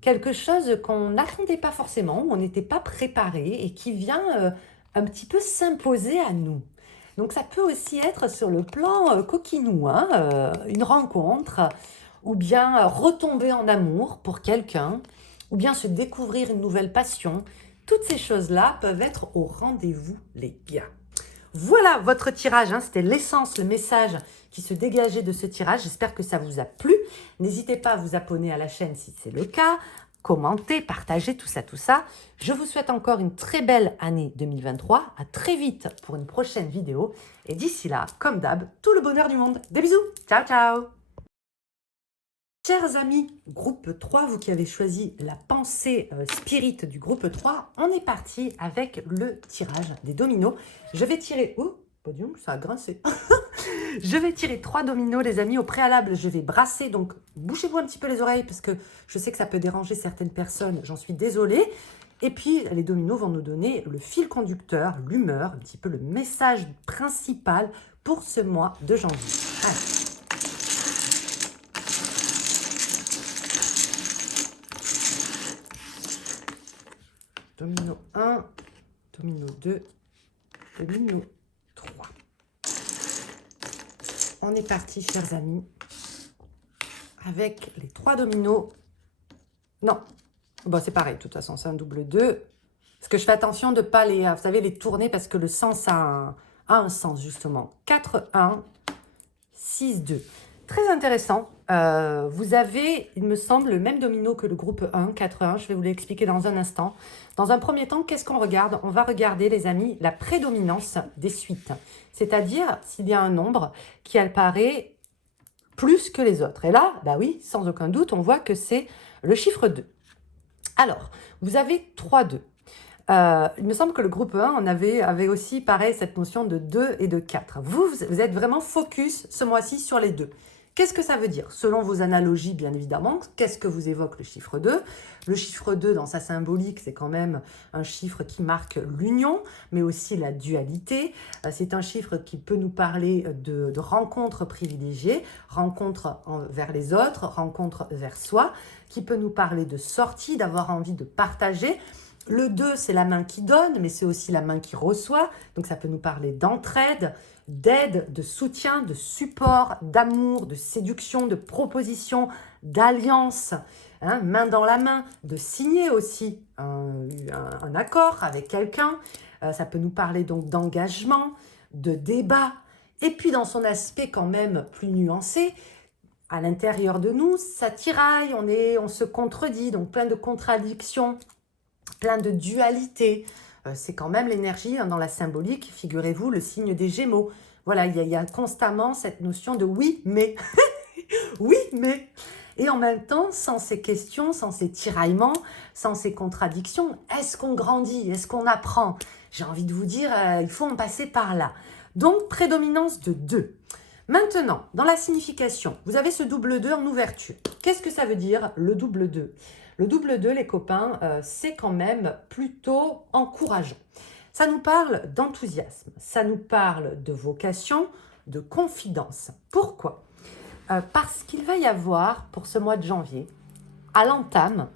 quelque chose qu'on n'attendait pas forcément, où on n'était pas préparé et qui vient un petit peu s'imposer à nous. Donc ça peut aussi être sur le plan coquinou, une rencontre, ou bien retomber en amour pour quelqu'un, ou bien se découvrir une nouvelle passion. Toutes ces choses-là peuvent être au rendez-vous, les gars. Voilà votre tirage, c'était l'essence, le message qui se dégageait de ce tirage. J'espère que ça vous a plu. N'hésitez pas à vous abonner à la chaîne si c'est le cas, commenter, partager, tout ça. Je vous souhaite encore une très belle année 2023. À très vite pour une prochaine vidéo. Et d'ici là, comme d'hab, tout le bonheur du monde. Des bisous. Ciao, ciao. Chers amis, groupe 3, vous qui avez choisi la pensée spirit du groupe 3, on est parti avec le tirage des dominos. Je vais tirer... Oh, podium, ça a grincé. Je vais tirer 3 dominos, les amis. Au préalable, je vais brasser, donc bouchez-vous un petit peu les oreilles parce que je sais que ça peut déranger certaines personnes, j'en suis désolée. Et puis, les dominos vont nous donner le fil conducteur, l'humeur, un petit peu le message principal pour ce mois de janvier. Allez. Domino 1, domino 2, domino 3. On est parti, chers amis, avec les 3 dominos. Non, bon, c'est pareil, de toute façon, c'est un double 2. Parce que je fais attention de ne pas vous savez, les tourner parce que le sens a un sens, justement. 4, 1, 6, 2. Très intéressant. Vous avez, il me semble, le même domino que le groupe 1, 4, 1. Je vais vous l'expliquer dans un instant. Dans un premier temps, qu'est-ce qu'on regarde? On va regarder, les amis, la prédominance des suites. C'est-à-dire, s'il y a un nombre qui apparaît plus que les autres. Et là, bah oui, sans aucun doute, on voit que c'est le chiffre 2. Alors, vous avez 3 2. Il me semble que le groupe 1, on avait aussi, pareil, cette notion de 2 et de 4. Vous êtes vraiment focus ce mois-ci sur les 2. Qu'est-ce que ça veut dire? Selon vos analogies, bien évidemment, qu'est-ce que vous évoque le chiffre 2? Le chiffre 2, dans sa symbolique, c'est quand même un chiffre qui marque l'union, mais aussi la dualité. C'est un chiffre qui peut nous parler de rencontres privilégiées, rencontres vers les autres, rencontres vers soi, qui peut nous parler de sortie, d'avoir envie de partager. Le 2, c'est la main qui donne, mais c'est aussi la main qui reçoit. Donc, ça peut nous parler d'entraide, d'aide, de soutien, de support, d'amour, de séduction, de proposition, d'alliance, main dans la main, de signer aussi un accord avec quelqu'un. Ça peut nous parler donc d'engagement, de débat, et puis dans son aspect quand même plus nuancé, à l'intérieur de nous, ça tiraille, on se contredit, donc plein de contradictions, plein de dualités. C'est quand même l'énergie dans la symbolique, figurez-vous, le signe des Gémeaux. Voilà, il y a constamment cette notion de oui, mais, oui, mais. Et en même temps, sans ces questions, sans ces tiraillements, sans ces contradictions, est-ce qu'on grandit? Est-ce qu'on apprend? J'ai envie de vous dire, il faut en passer par là. Donc, prédominance de 2. Maintenant, dans la signification, vous avez ce double 2 en ouverture. Qu'est-ce que ça veut dire, le double 2? Le double 2, les copains, c'est quand même plutôt encourageant. Ça nous parle d'enthousiasme, ça nous parle de vocation, de confidence. Pourquoi? Parce qu'il va y avoir, pour ce mois de janvier, à l'entame,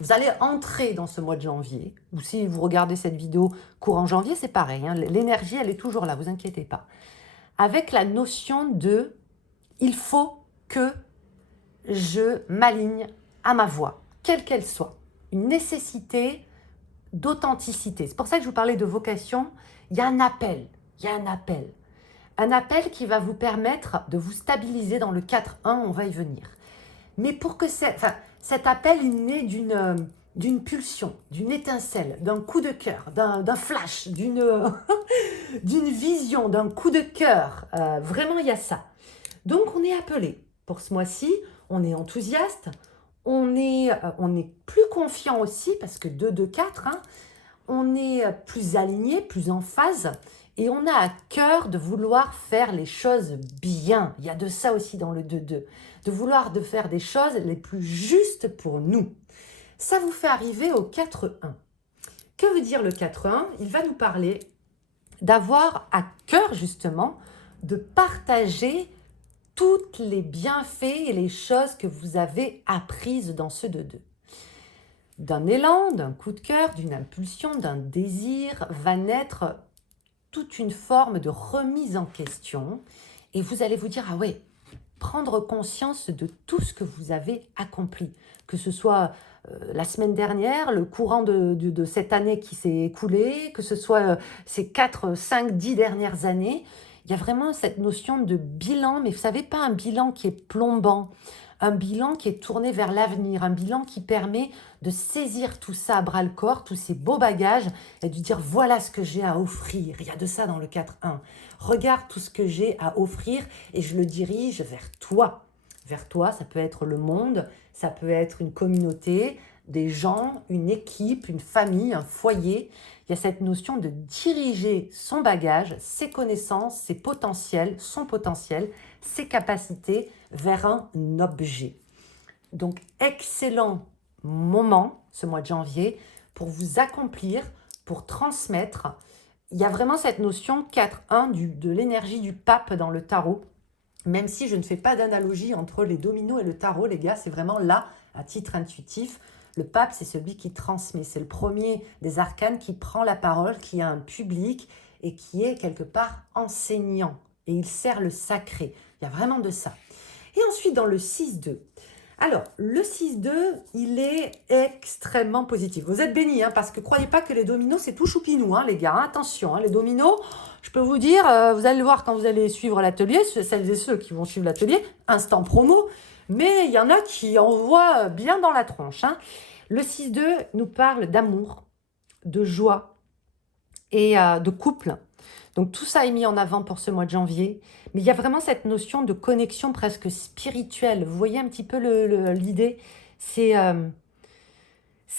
vous allez entrer dans ce mois de janvier, ou si vous regardez cette vidéo courant janvier, c'est pareil, hein, l'énergie, elle est toujours là, vous inquiétez pas. Avec la notion de « il faut que je m'aligne à ma voix, quelle qu'elle soit ». Une nécessité d'authenticité. C'est pour ça que je vous parlais de vocation. Il y a un appel, il y a un appel. Un appel qui va vous permettre de vous stabiliser dans le 4-1, on va y venir. Mais pour que cet appel est né d'une pulsion, d'une étincelle, d'un coup de cœur, d'un flash, d'une vision, d'un coup de cœur. Vraiment, il y a ça. Donc, on est appelé. Pour ce mois-ci, on est enthousiaste, on est plus confiant aussi, parce que 2-2-4, hein, on est plus aligné, plus en phase, et on a à cœur de vouloir faire les choses bien. Il y a de ça aussi dans le 2-2, de vouloir de faire des choses les plus justes pour nous. Ça vous fait arriver au 4-1. Que veut dire le 4-1? Il va nous parler d'avoir à cœur justement de partager toutes les bienfaits et les choses que vous avez apprises dans ce 2-2. D'un élan, d'un coup de cœur, d'une impulsion, d'un désir, va naître toute une forme de remise en question. Et vous allez vous dire, ah ouais, prendre conscience de tout ce que vous avez accompli. Que ce soit la semaine dernière, le courant de cette année qui s'est écoulée, que ce soit ces 4, 5, 10 dernières années. Il y a vraiment cette notion de bilan, mais vous savez, pas un bilan qui est plombant, un bilan qui est tourné vers l'avenir, un bilan qui permet de saisir tout ça à bras-le-corps, tous ces beaux bagages, et de dire voilà ce que j'ai à offrir. Il y a de ça dans le 4-1. Regarde tout ce que j'ai à offrir et je le dirige vers toi. Vers toi, ça peut être le monde, ça peut être une communauté, des gens, une équipe, une famille, un foyer. Il y a cette notion de diriger son bagage, ses connaissances, ses potentiels, son potentiel, ses capacités vers un objet. Donc, excellent moment, ce mois de janvier, pour vous accomplir, pour transmettre. Il y a vraiment cette notion 4-1 de l'énergie du pape dans le tarot. Même si je ne fais pas d'analogie entre les dominos et le tarot, les gars, c'est vraiment là, à titre intuitif. Le pape, c'est celui qui transmet. C'est le premier des arcanes qui prend la parole, qui a un public et qui est quelque part enseignant. Et il sert le sacré. Il y a vraiment de ça. Et ensuite, dans le 6-2. Alors, le 6-2, il est extrêmement positif. Vous êtes bénis, hein, parce que croyez pas que les dominos, c'est tout choupinou, hein, les gars. Hein, attention, hein, les dominos, je peux vous dire, vous allez le voir quand vous allez suivre l'atelier, celles et ceux qui vont suivre l'atelier, instant promo, mais il y en a qui envoient bien dans la tronche. Hein. Le 6-2 nous parle d'amour, de joie et de couple. Donc tout ça est mis en avant pour ce mois de janvier. Mais il y a vraiment cette notion de connexion presque spirituelle. Vous voyez un petit peu l'idée? C'est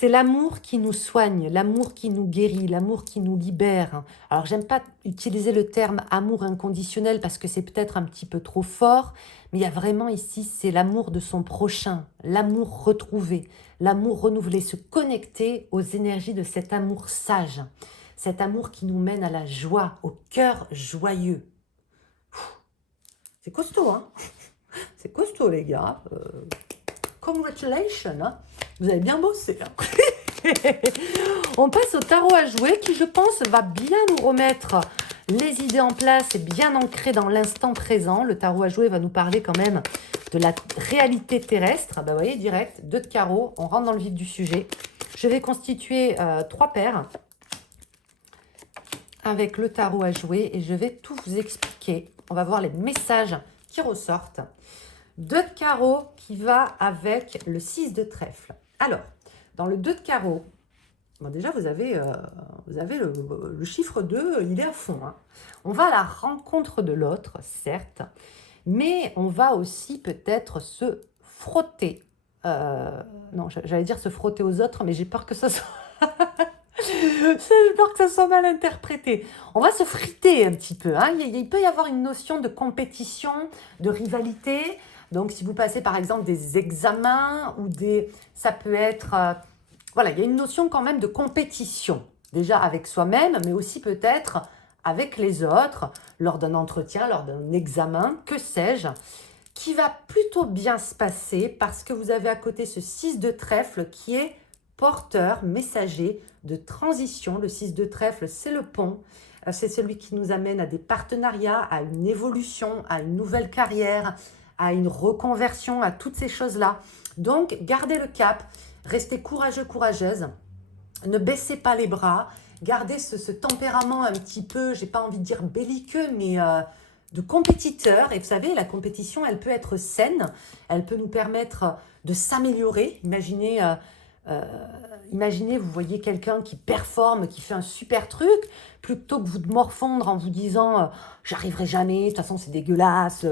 l'amour qui nous soigne, l'amour qui nous guérit, l'amour qui nous libère. Alors j'aime pas utiliser le terme amour inconditionnel parce que c'est peut-être un petit peu trop fort. Mais il y a vraiment ici, c'est l'amour de son prochain, l'amour retrouvé, l'amour renouvelé, se connecter aux énergies de cet amour sage. Cet amour qui nous mène à la joie, au cœur joyeux. C'est costaud, hein? C'est costaud, les gars. Congratulations, hein? Vous avez bien bossé. Hein. On passe au tarot à jouer qui, je pense, va bien nous remettre les idées en place et bien ancrées dans l'instant présent. Le tarot à jouer va nous parler quand même de la réalité terrestre. Vous voyez, direct, 2 de carreau. On rentre dans le vif du sujet. Je vais constituer 3 paires. avec le tarot à jouer et je vais tout vous expliquer. On va voir les messages qui ressortent. 2 de carreau qui va avec le 6 de trèfle. Alors, dans le 2 de carreau, bon déjà vous avez le chiffre 2, il est à fond. Hein. On va à la rencontre de l'autre, certes, mais on va aussi peut-être se frotter. Non, j'allais dire se frotter aux autres, mais j'ai peur que ça soit... J'ai peur que ça soit mal interprété. On va se friter un petit peu. Hein. Il peut y avoir une notion de compétition, de rivalité. Donc, si vous passez par exemple des examens ou des... Ça peut être... voilà, il y a une notion quand même de compétition. Déjà avec soi-même, mais aussi peut-être avec les autres, lors d'un entretien, lors d'un examen, que sais-je, qui va plutôt bien se passer parce que vous avez à côté ce 6 de trèfle qui est porteur, messager de transition. Le 6 de trèfle, c'est le pont. C'est celui qui nous amène à des partenariats, à une évolution, à une nouvelle carrière, à une reconversion, à toutes ces choses-là. Donc, gardez le cap, restez courageux, courageuse, ne baissez pas les bras, gardez ce tempérament un petit peu, j'ai pas envie de dire belliqueux, mais de compétiteur. Et vous savez, la compétition, elle peut être saine, elle peut nous permettre de s'améliorer. Imaginez, vous voyez quelqu'un qui performe, qui fait un super truc, plutôt que vous de morfondre en vous disant j'arriverai jamais, de toute façon c'est dégueulasse,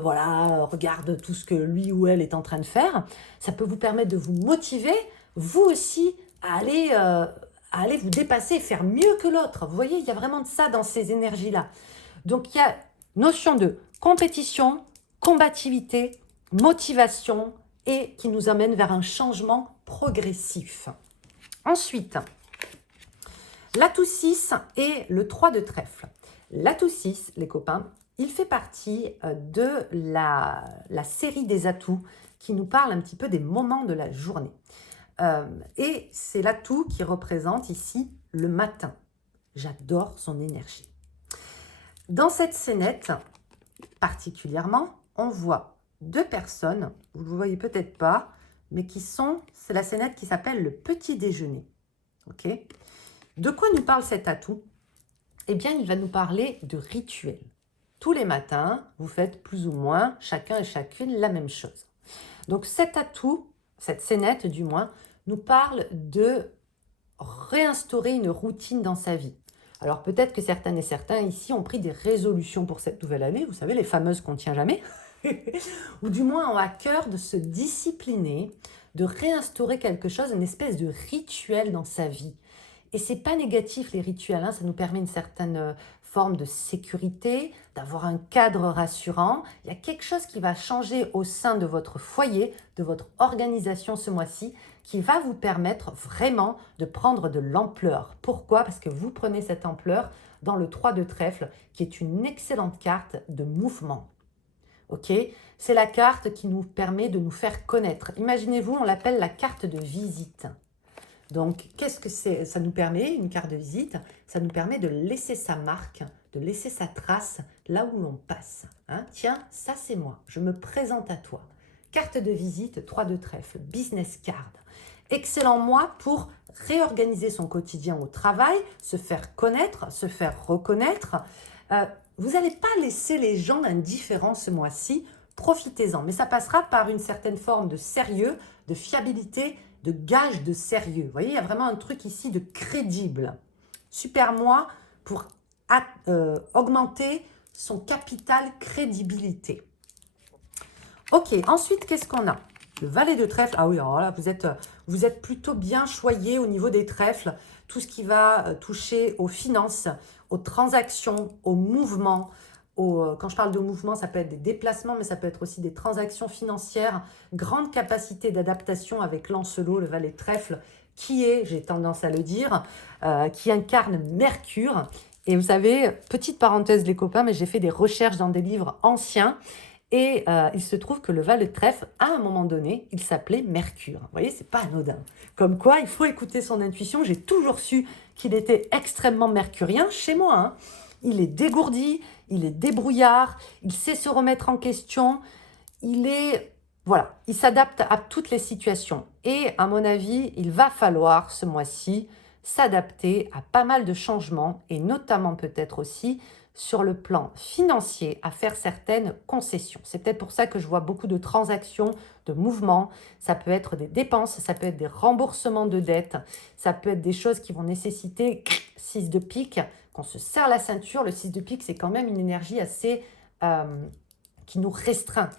voilà, regarde tout ce que lui ou elle est en train de faire. Ça peut vous permettre de vous motiver, vous aussi, à aller vous dépasser, faire mieux que l'autre. Vous voyez, il y a vraiment de ça dans ces énergies-là. Donc il y a notion de compétition, combativité, motivation, et qui nous amène vers un changement progressif. Ensuite, l'atout 6 et le 3 de trèfle. L'atout 6, les copains, il fait partie de la série des atouts qui nous parle un petit peu des moments de la journée. Et c'est l'atout qui représente ici le matin. J'adore son énergie. Dans cette scénette, particulièrement, on voit 2 personnes, vous ne le voyez peut-être pas, mais c'est la scénette qui s'appelle le petit déjeuner. Ok ? De quoi nous parle cet atout ? Eh bien, il va nous parler de rituels. Tous les matins, vous faites plus ou moins, chacun et chacune, la même chose. Donc cet atout, cette scénette du moins, nous parle de réinstaurer une routine dans sa vie. Alors peut-être que certaines et certains ici ont pris des résolutions pour cette nouvelle année, vous savez, les fameuses qu'on ne tient jamais, ou du moins ont à cœur de se discipliner, de réinstaurer quelque chose, une espèce de rituel dans sa vie. Et c'est pas négatif les rituels, hein, ça nous permet une certaine forme de sécurité, d'avoir un cadre rassurant. Il y a quelque chose qui va changer au sein de votre foyer, de votre organisation ce mois-ci, qui va vous permettre vraiment de prendre de l'ampleur. Pourquoi ? Parce que vous prenez cette ampleur dans le 3 de trèfle, qui est une excellente carte de mouvement. Ok ? C'est la carte qui nous permet de nous faire connaître. Imaginez-vous, on l'appelle la carte de visite. Donc, qu'est-ce que c'est ? Ça nous permet, une carte de visite, ça nous permet de laisser sa marque, de laisser sa trace là où l'on passe. Hein ? Tiens, ça c'est moi, je me présente à toi. Carte de visite, 3 de trèfle, business card. Excellent mois pour réorganiser son quotidien au travail, se faire connaître, se faire reconnaître. Vous n'allez pas laisser les gens indifférents ce mois-ci, profitez-en. Mais ça passera par une certaine forme de sérieux, de fiabilité, de gage de sérieux. Vous voyez, il y a vraiment un truc ici de crédible. Super mois pour augmenter son capital crédibilité. Ok, ensuite, qu'est-ce qu'on a ? Le valet de trèfle. Ah oui, alors là, vous êtes plutôt bien choyé au niveau des trèfles. Tout ce qui va toucher aux finances, aux transactions, aux mouvements. Quand je parle de mouvement, ça peut être des déplacements, mais ça peut être aussi des transactions financières. Grande capacité d'adaptation avec Lancelot, le valet de trèfle, qui est, j'ai tendance à le dire, qui incarne Mercure. Et vous savez, petite parenthèse les copains, mais j'ai fait des recherches dans des livres anciens. Et il se trouve que le valet de trèfle, à un moment donné, il s'appelait Mercure. Vous voyez, c'est pas anodin. Comme quoi, il faut écouter son intuition. J'ai toujours su qu'il était extrêmement mercurien chez moi. Hein. Il est dégourdi, il est débrouillard, il sait se remettre en question. Voilà, il s'adapte à toutes les situations. Et à mon avis, il va falloir ce mois-ci s'adapter à pas mal de changements et notamment peut-être aussi sur le plan financier à faire certaines concessions. C'est peut-être pour ça que je vois beaucoup de transactions, de mouvements. Ça peut être des dépenses, ça peut être des remboursements de dettes, ça peut être des choses qui vont nécessiter 6 de pique, qu'on se serre la ceinture. Le 6 de pique, c'est quand même une énergie assez qui nous restreint,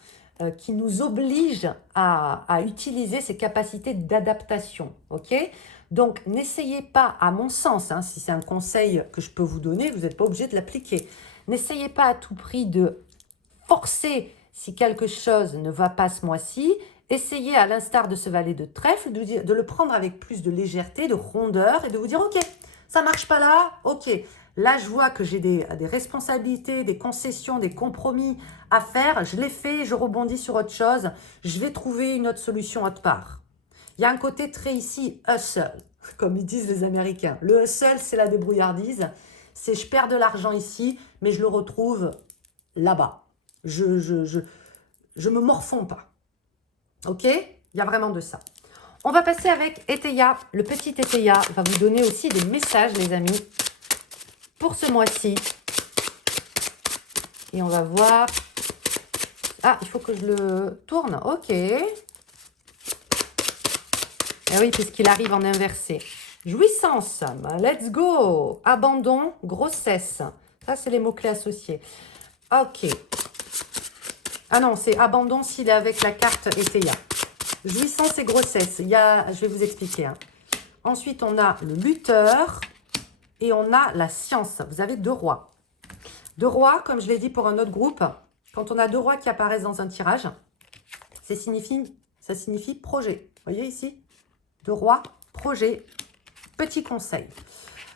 qui nous oblige à utiliser ces capacités d'adaptation. Ok ? Donc, n'essayez pas, à mon sens, hein, si c'est un conseil que je peux vous donner, vous n'êtes pas obligé de l'appliquer. N'essayez pas à tout prix de forcer si quelque chose ne va pas ce mois-ci. Essayez, à l'instar de ce valet de trèfle, de le prendre avec plus de légèreté, de rondeur et de vous dire « Ok, ça ne marche pas là, ok. Là, je vois que j'ai des responsabilités, des concessions, des compromis à faire. Je les fais, je rebondis sur autre chose. Je vais trouver une autre solution autre part. » Il y a un côté très ici hustle, comme ils disent les Américains. Le hustle, c'est la débrouillardise. C'est je perds de l'argent ici, mais je le retrouve là-bas. Je me morfonds pas. Ok ? Il y a vraiment de ça. On va passer avec Eteia. Le petit Eteia va vous donner aussi des messages, les amis, pour ce mois-ci. Et on va voir. Ah, il faut que je le tourne. Ok. Eh oui, puisqu'il arrive en inversé. Jouissance, let's go. Abandon, grossesse. Ça, c'est les mots-clés associés. Ok. Ah non, c'est abandon s'il est avec la carte Eteia. Jouissance et grossesse. Je vais vous expliquer. Hein. Ensuite, on a le lutteur et on a la science. Vous avez 2 rois. 2 rois, comme je l'ai dit pour un autre groupe, quand on a 2 rois qui apparaissent dans un tirage, ça signifie projet. Vous voyez ici ? 2 rois, projet, petit conseil.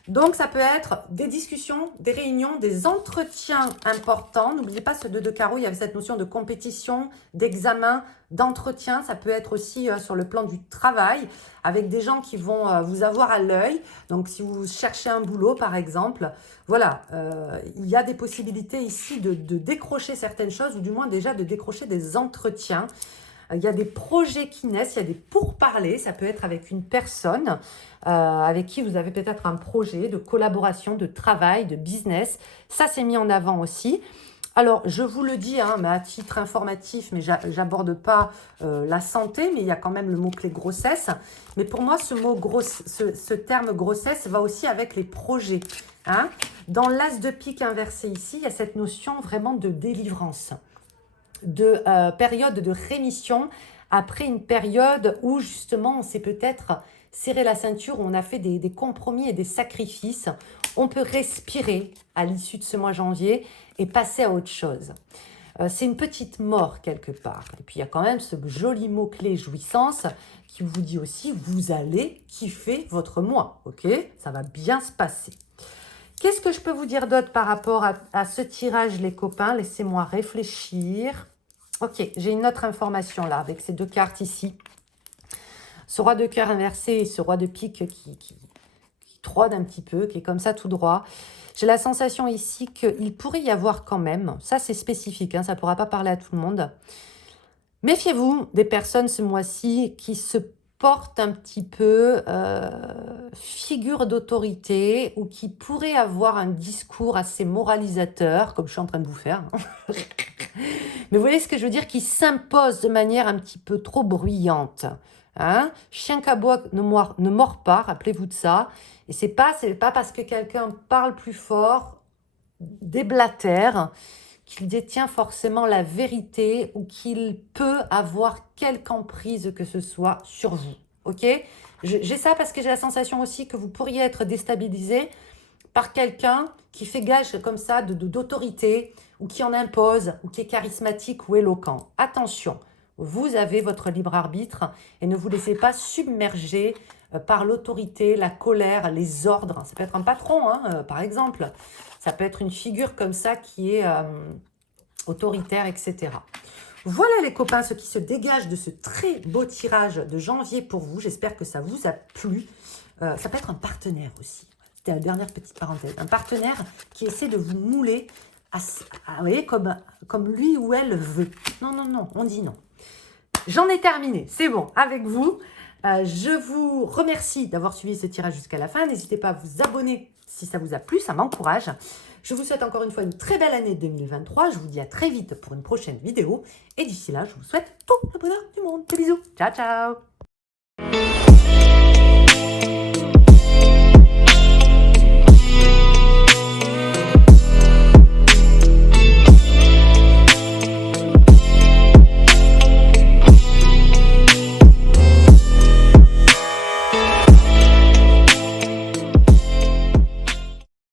Donc, ça peut être des discussions, des réunions, des entretiens importants. N'oubliez pas ce 2 de carreau, il y avait cette notion de compétition, d'examen, d'entretien. Ça peut être aussi sur le plan du travail, avec des gens qui vont vous avoir à l'œil. Donc, si vous cherchez un boulot, par exemple, voilà, il y a des possibilités ici de décrocher certaines choses, ou du moins déjà de décrocher des entretiens. Il y a des projets qui naissent, il y a des pourparlers, ça peut être avec une personne avec qui vous avez peut-être un projet de collaboration, de travail, de business. Ça, c'est mis en avant aussi. Alors, je vous le dis, hein, mais à titre informatif, mais j'aborde pas la santé, mais il y a quand même le mot-clé grossesse. Mais pour moi, ce terme grossesse va aussi avec les projets. Hein. Dans l'as de pique inversé ici, il y a cette notion vraiment de délivrance, de période de rémission après une période où justement on s'est peut-être serré la ceinture, où on a fait des compromis et des sacrifices. On peut respirer à l'issue de ce mois janvier et passer à autre chose. C'est une petite mort quelque part. Et puis il y a quand même ce joli mot-clé jouissance qui vous dit aussi vous allez kiffer votre mois. Ok, ça va bien se passer. Qu'est-ce que je peux vous dire d'autre par rapport à ce tirage, les copains? Laissez-moi réfléchir. Ok, j'ai une autre information là, avec ces 2 cartes ici. Ce roi de cœur inversé et ce roi de pique qui trône un petit peu, qui est comme ça tout droit. J'ai la sensation ici qu'il pourrait y avoir quand même, ça c'est spécifique, hein, ça ne pourra pas parler à tout le monde. Méfiez-vous des personnes ce mois-ci qui se portent un petit peu figure d'autorité ou qui pourraient avoir un discours assez moralisateur, comme je suis en train de vous faire. Mais vous voyez ce que je veux dire, qui s'impose de manière un petit peu trop bruyante. Hein? Chien qu'aboie ne mord pas, rappelez-vous de ça. Et c'est pas parce que quelqu'un parle plus fort, déblatère, qu'il détient forcément la vérité ou qu'il peut avoir quelque emprise que ce soit sur vous. Ok ? J'ai ça parce que j'ai la sensation aussi que vous pourriez être déstabilisé par quelqu'un qui fait gage comme ça d'autorité ou qui en impose ou qui est charismatique ou éloquent. Attention, vous avez votre libre arbitre et ne vous laissez pas submerger par l'autorité, la colère, les ordres. Ça peut être un patron, hein, par exemple. Ça peut être une figure comme ça qui est autoritaire, etc. Voilà les copains, ce qui se dégage de ce très beau tirage de janvier pour vous. J'espère que ça vous a plu. Ça peut être un partenaire aussi. C'était la dernière petite parenthèse. Un partenaire qui essaie de vous mouler vous voyez, comme lui ou elle veut. Non, on dit non. J'en ai terminé. C'est bon, avec vous. Je vous remercie d'avoir suivi ce tirage jusqu'à la fin. N'hésitez pas à vous abonner si ça vous a plu, ça m'encourage. Je vous souhaite encore une fois une très belle année 2023. Je vous dis à très vite pour une prochaine vidéo. Et d'ici là, je vous souhaite tout le bonheur du monde. Des bisous. Ciao, ciao.